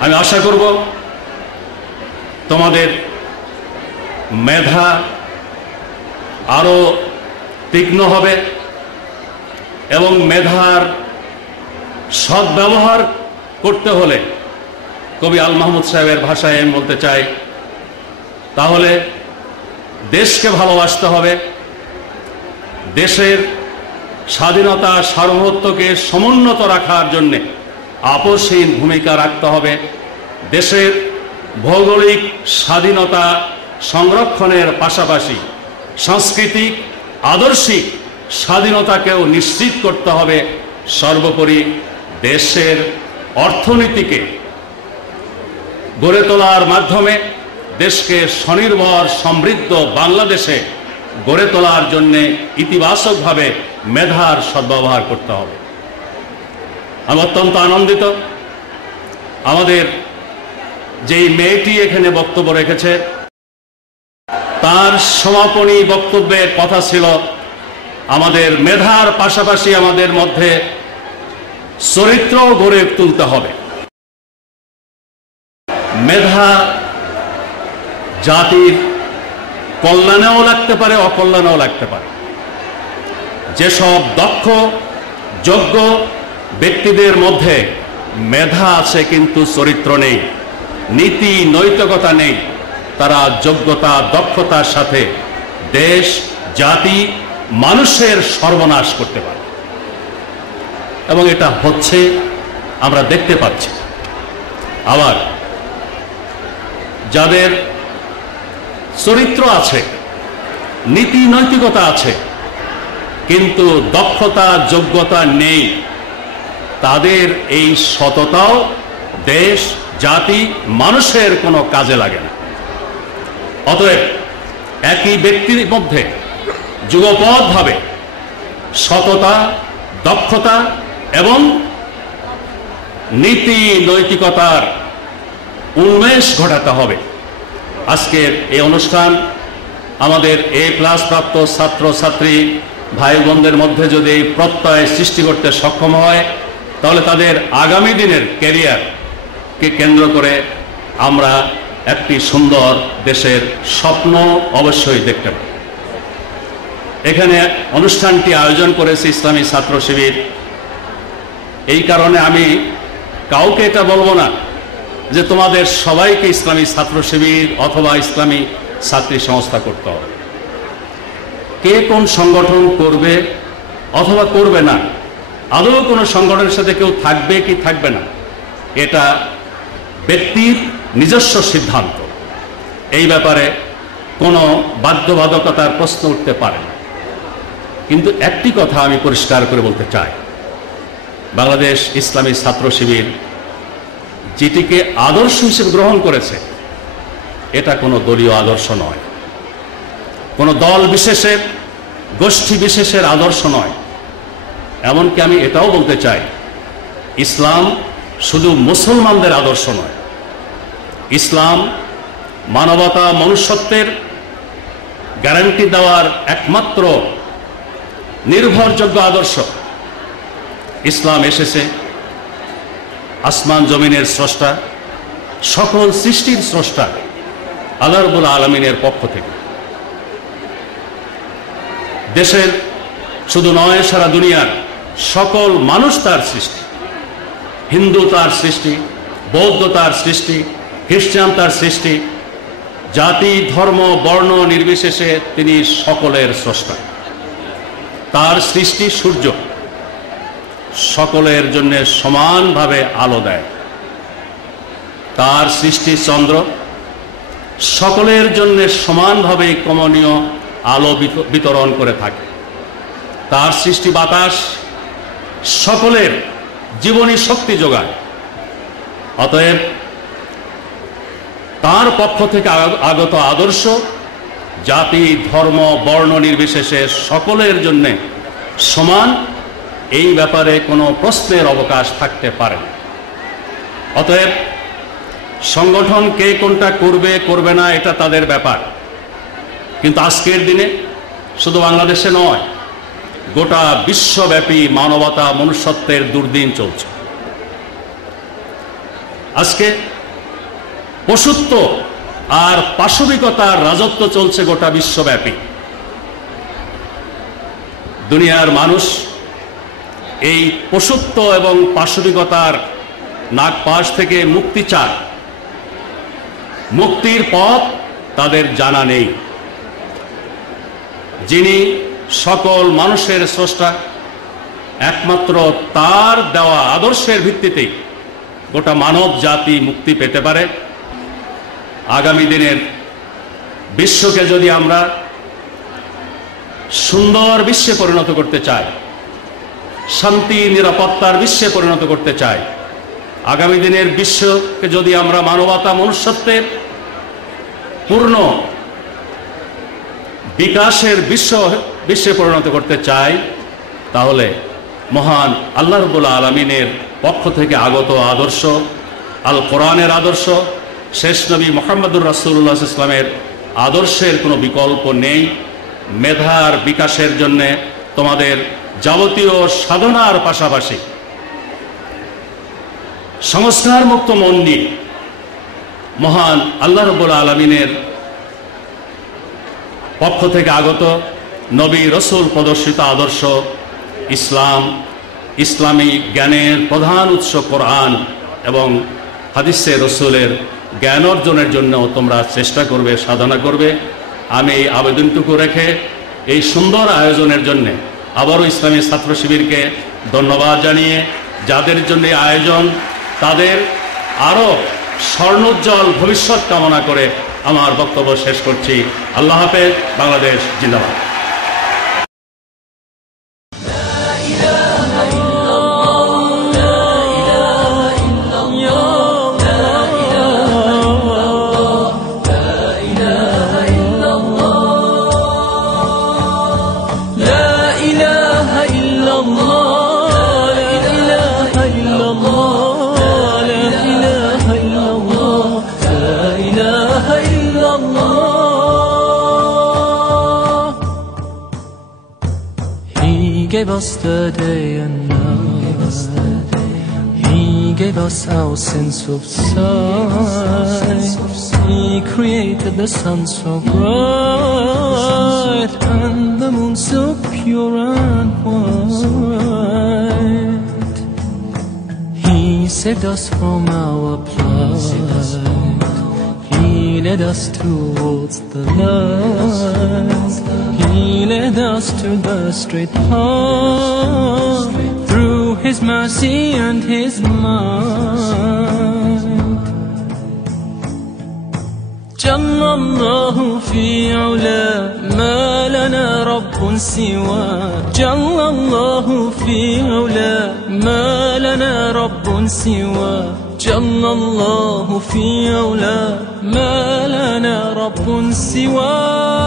আমি আশা করব তোমাদের মেধা আরো তীক্ষ্ণ হবে এবং মেধার সদ্ব্যবহার করতে হলে কবি আল মাহমুদ সাহেবের ভাষায় আমি বলতে চাই, তাহলে দেশকে ভালোবাসতে হবে, দেশের স্বাধীনতা সার্বভৌমত্বকে সমুন্নত রাখার জন্য আপোষহীন ভূমিকা রাখতে হবে, দেশের ভৌগোলিক স্বাধীনতা সংরক্ষণের পাশাপাশি সাংস্কৃতিক আদর্শিক স্বাধীনতাকেও নিশ্চিত করতে হবে, সর্বোপরি দেশের অর্থনীতিকে গড়ে তোলার মাধ্যমে দেশকে স্বনির্ভর সমৃদ্ধ বাংলাদেশে গড়ে তোলার জন্য ইতিবাচকভাবে মেধার সদ্ব্যবহার করতে হবে। আমি অত্যন্ত আনন্দিত আমাদের যেই মেয়েটি এখানে বক্তব্য রেখেছে তার সমাপনী বক্তব্যের কথা ছিল আমাদের মেধার পাশাপাশি আমাদের মধ্যে চরিত্র গড়ে তুলতে হবে। মেধা জাতির কল্যাণেও লাগতে পারে, অকল্যাণেও লাগতে পারে। যেসব দক্ষ যোগ্য ব্যক্তিদের মধ্যে মেধা আছে কিন্তু চরিত্র নেই, নীতি নৈতিকতা নেই, তারা যোগ্যতা দক্ষতার সাথে দেশ জাতি মানুষের সর্বনাশ করতে পারে এবং এটা হচ্ছে আমরা দেখতে পাচ্ছি। আবার যাদের চরিত্র আছে, নীতি নৈতিকতা আছে কিন্তু দক্ষতা যোগ্যতা নেই, তাদের এই সততাও দেশ জাতি মানুষের কোনো কাজে লাগে না। অতএব একই ব্যক্তির মধ্যে যুগপৎভাবে সততা দক্ষতা এবং নীতি নৈতিকতার উন্মেষ ঘটাতে হবে। আজকের এই অনুষ্ঠান আমাদের A+ প্রাপ্ত ছাত্র ছাত্রী ভাই বোনদের মধ্যে যদি এই প্রত্যয় সৃষ্টি করতে সক্ষম হয় তাহলে তাদের আগামী দিনের ক্যারিয়ারকে কেন্দ্র করে আমরা একটি সুন্দর দেশের স্বপ্ন অবশ্যই দেখতে পাই। এখানে অনুষ্ঠানটি আয়োজন করেছে ইসলামী ছাত্র শিবির। এই কারণে আমি কাউকে এটা বলবো না যে তোমাদের সবাইকে ইসলামী ছাত্র শিবির অথবা ইসলামী ছাত্রী সংস্থা করতে হবে। কে কোন সংগঠন করবে অথবা করবে না, আদৌ কোনো সংগঠনের সাথে কেউ থাকবে কি থাকবে না, এটা ব্যক্তির নিজস্ব সিদ্ধান্ত, এই ব্যাপারে কোনো বাধ্যবাধকতার প্রশ্ন উঠতে পারে না। কিন্তু একটি কথা আমি পরিষ্কার করে বলতে চাই, বাংলাদেশ ইসলামী ছাত্র শিবির যেটিকে আদর্শ হিসেবে গ্রহণ করেছে, এটা কোনো দলীয় আদর্শ নয়, কোনো দল বিশেষের, গোষ্ঠী বিশেষের আদর্শ নয়। এমনকি আমি এটাও বলতে চাই, ইসলাম শুধু মুসলমানদের আদর্শ নয়, ইসলাম মানবতা মনুষ্যত্বের গ্যারান্টি দেওয়ার একমাত্র নির্ভরযোগ্য আদর্শ। ইসলাম এসেছে আসমান জমিনের স্রষ্টা, সকল সৃষ্টির স্রষ্টা আল্লাহ রাব্বুল আলামিনের পক্ষ থেকে। দেশের শুধু নয়, সারা দুনিয়ার সকল মানুষ তার সৃষ্টি। হিন্দু তার সৃষ্টি, বৌদ্ধ তার সৃষ্টি, খ্রিস্টান তার সৃষ্টি, জাতি ধর্ম বর্ণ নির্বিশেষে তিনি সকলের স্রষ্টা। তার সৃষ্টি সূর্য সকলের জন্য সমানভাবে আলো দেয়, তার সৃষ্টি চন্দ্র সকলের জন্য সমানভাবে কমনীয় আলো বিতরণ করে থাকে, তার সৃষ্টি বাতাস সকলের জীবনী শক্তি যোগায়। অতএব তার পক্ষ থেকে আগত আদর্শ জাতি ধর্ম বর্ণ নির্বিশেষে সকলের জন্য সমান, এই ব্যাপারে কোনো প্রশ্নের অবকাশ থাকতে পারে না। অতএব সংগঠন কে কোনটা করবে করবে না এটা তাদের ব্যাপার, কিন্তু আজকের দিনে শুধু বাংলাদেশে নয়, গোটা বিশ্বব্যাপী মানবতা মনুষ্যত্বের দুর্দিন চলছে। আজকে পশুত্ব আর পাশবিকতার রাজত্ব চলছে গোটা বিশ্বব্যাপী। দুনিয়ার মানুষ এই পশুত্ব এবং পাশবিকতার নাগপাশ থেকে মুক্তি চায়, মুক্তির পথ তাদের জানা নেই। যিনি সকল মানুষের স্রষ্টা, একমাত্র তার দেওয়া আদর্শের ভিত্তিতেই গোটা মানব জাতি মুক্তি পেতে পারে। আগামী দিনের বিশ্বকে যদি আমরা সুন্দর বিশ্বে পরিণত করতে চাই, শান্তি নিরাপত্তার বিশ্বে পরিণত করতে চাই, আগামী দিনের বিশ্বকে যদি আমরা মানবতা মনুষ্যত্বের পূর্ণ বিকাশের বিশ্বে পরিণত করতে চাই, তাহলে মহান আল্লাহ রাব্বুল আলামিনের পক্ষ থেকে আগত আদর্শ, আল কোরআনের আদর্শ, শেষ নবী মুহাম্মদুর রাসূলুল্লাহ সাল্লাল্লাহু আলাইহি ওয়াসাল্লামের আদর্শের কোনো বিকল্প নেই। মেধার বিকাশের জন্য তোমাদের যাবতীয় সাধনার পাশাপাশি সংস্কার মুক্ত মন নিয়ে মহান আল্লাহ রাব্বুল আলামিনের পক্ষ থেকে আগত নবী রাসূল প্রদর্শিত আদর্শ ইসলাম, ইসলামী জ্ঞানের প্রধান উৎস কোরআন এবং হাদিসে রাসূলের জ্ঞান অর্জনের জন্য তোমরা চেষ্টা করবে, সাধনা করবে। আমি এই আবেদনটুকু রেখে এই সুন্দর আয়োজনের জন্য আবারও ইসলামী ছাত্র শিবিরকে ধন্যবাদ জানিয়ে, যাদের জন্য আয়োজন তাদের আরও স্বর্ণোজ্জ্বল ভবিষ্যৎ কামনা করে আমার বক্তব্য শেষ করছি। আল্লাহ হাফেজ। বাংলাদেশ জিন্দাবাদ। He gave us the day and night. He gave us our sense of sight. He created the sun so bright and the moon so pure and white. He saved us from our plight. He led us towards the light. He led us to the straight path through His mercy and His might. جل الله في علا ما لنا رب سوى جل الله في علا ما لنا رب سوى جل الله في علا ما لنا رب سوى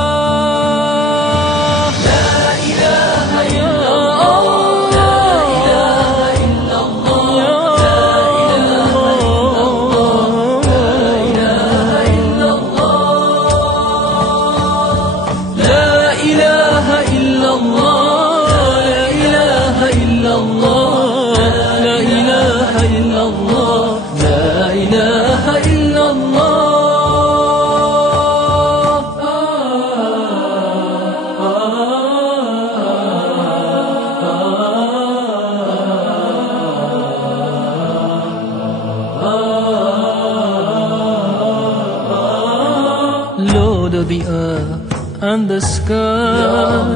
Lord of the earth and the sky,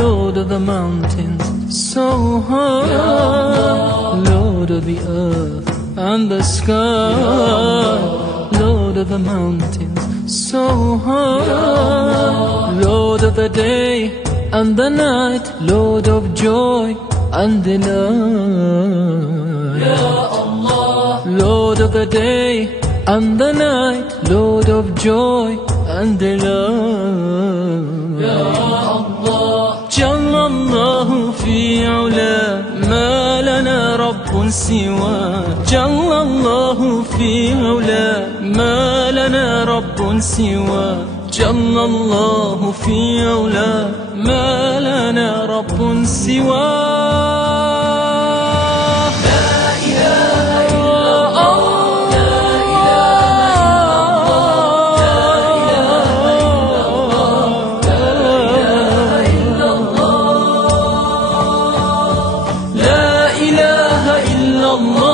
Lord of the mountains so high, Lord of the earth and the sky, Lord of the mountains so high, Lord of the day and the night, Lord of joy and delight, Lord of the day and the night, Lord of joy and delight. جل الله في علا ما لنا رب سوى جل الله في علا ما لنا رب سوى جل الله في علا ما لنا رب سوى Allah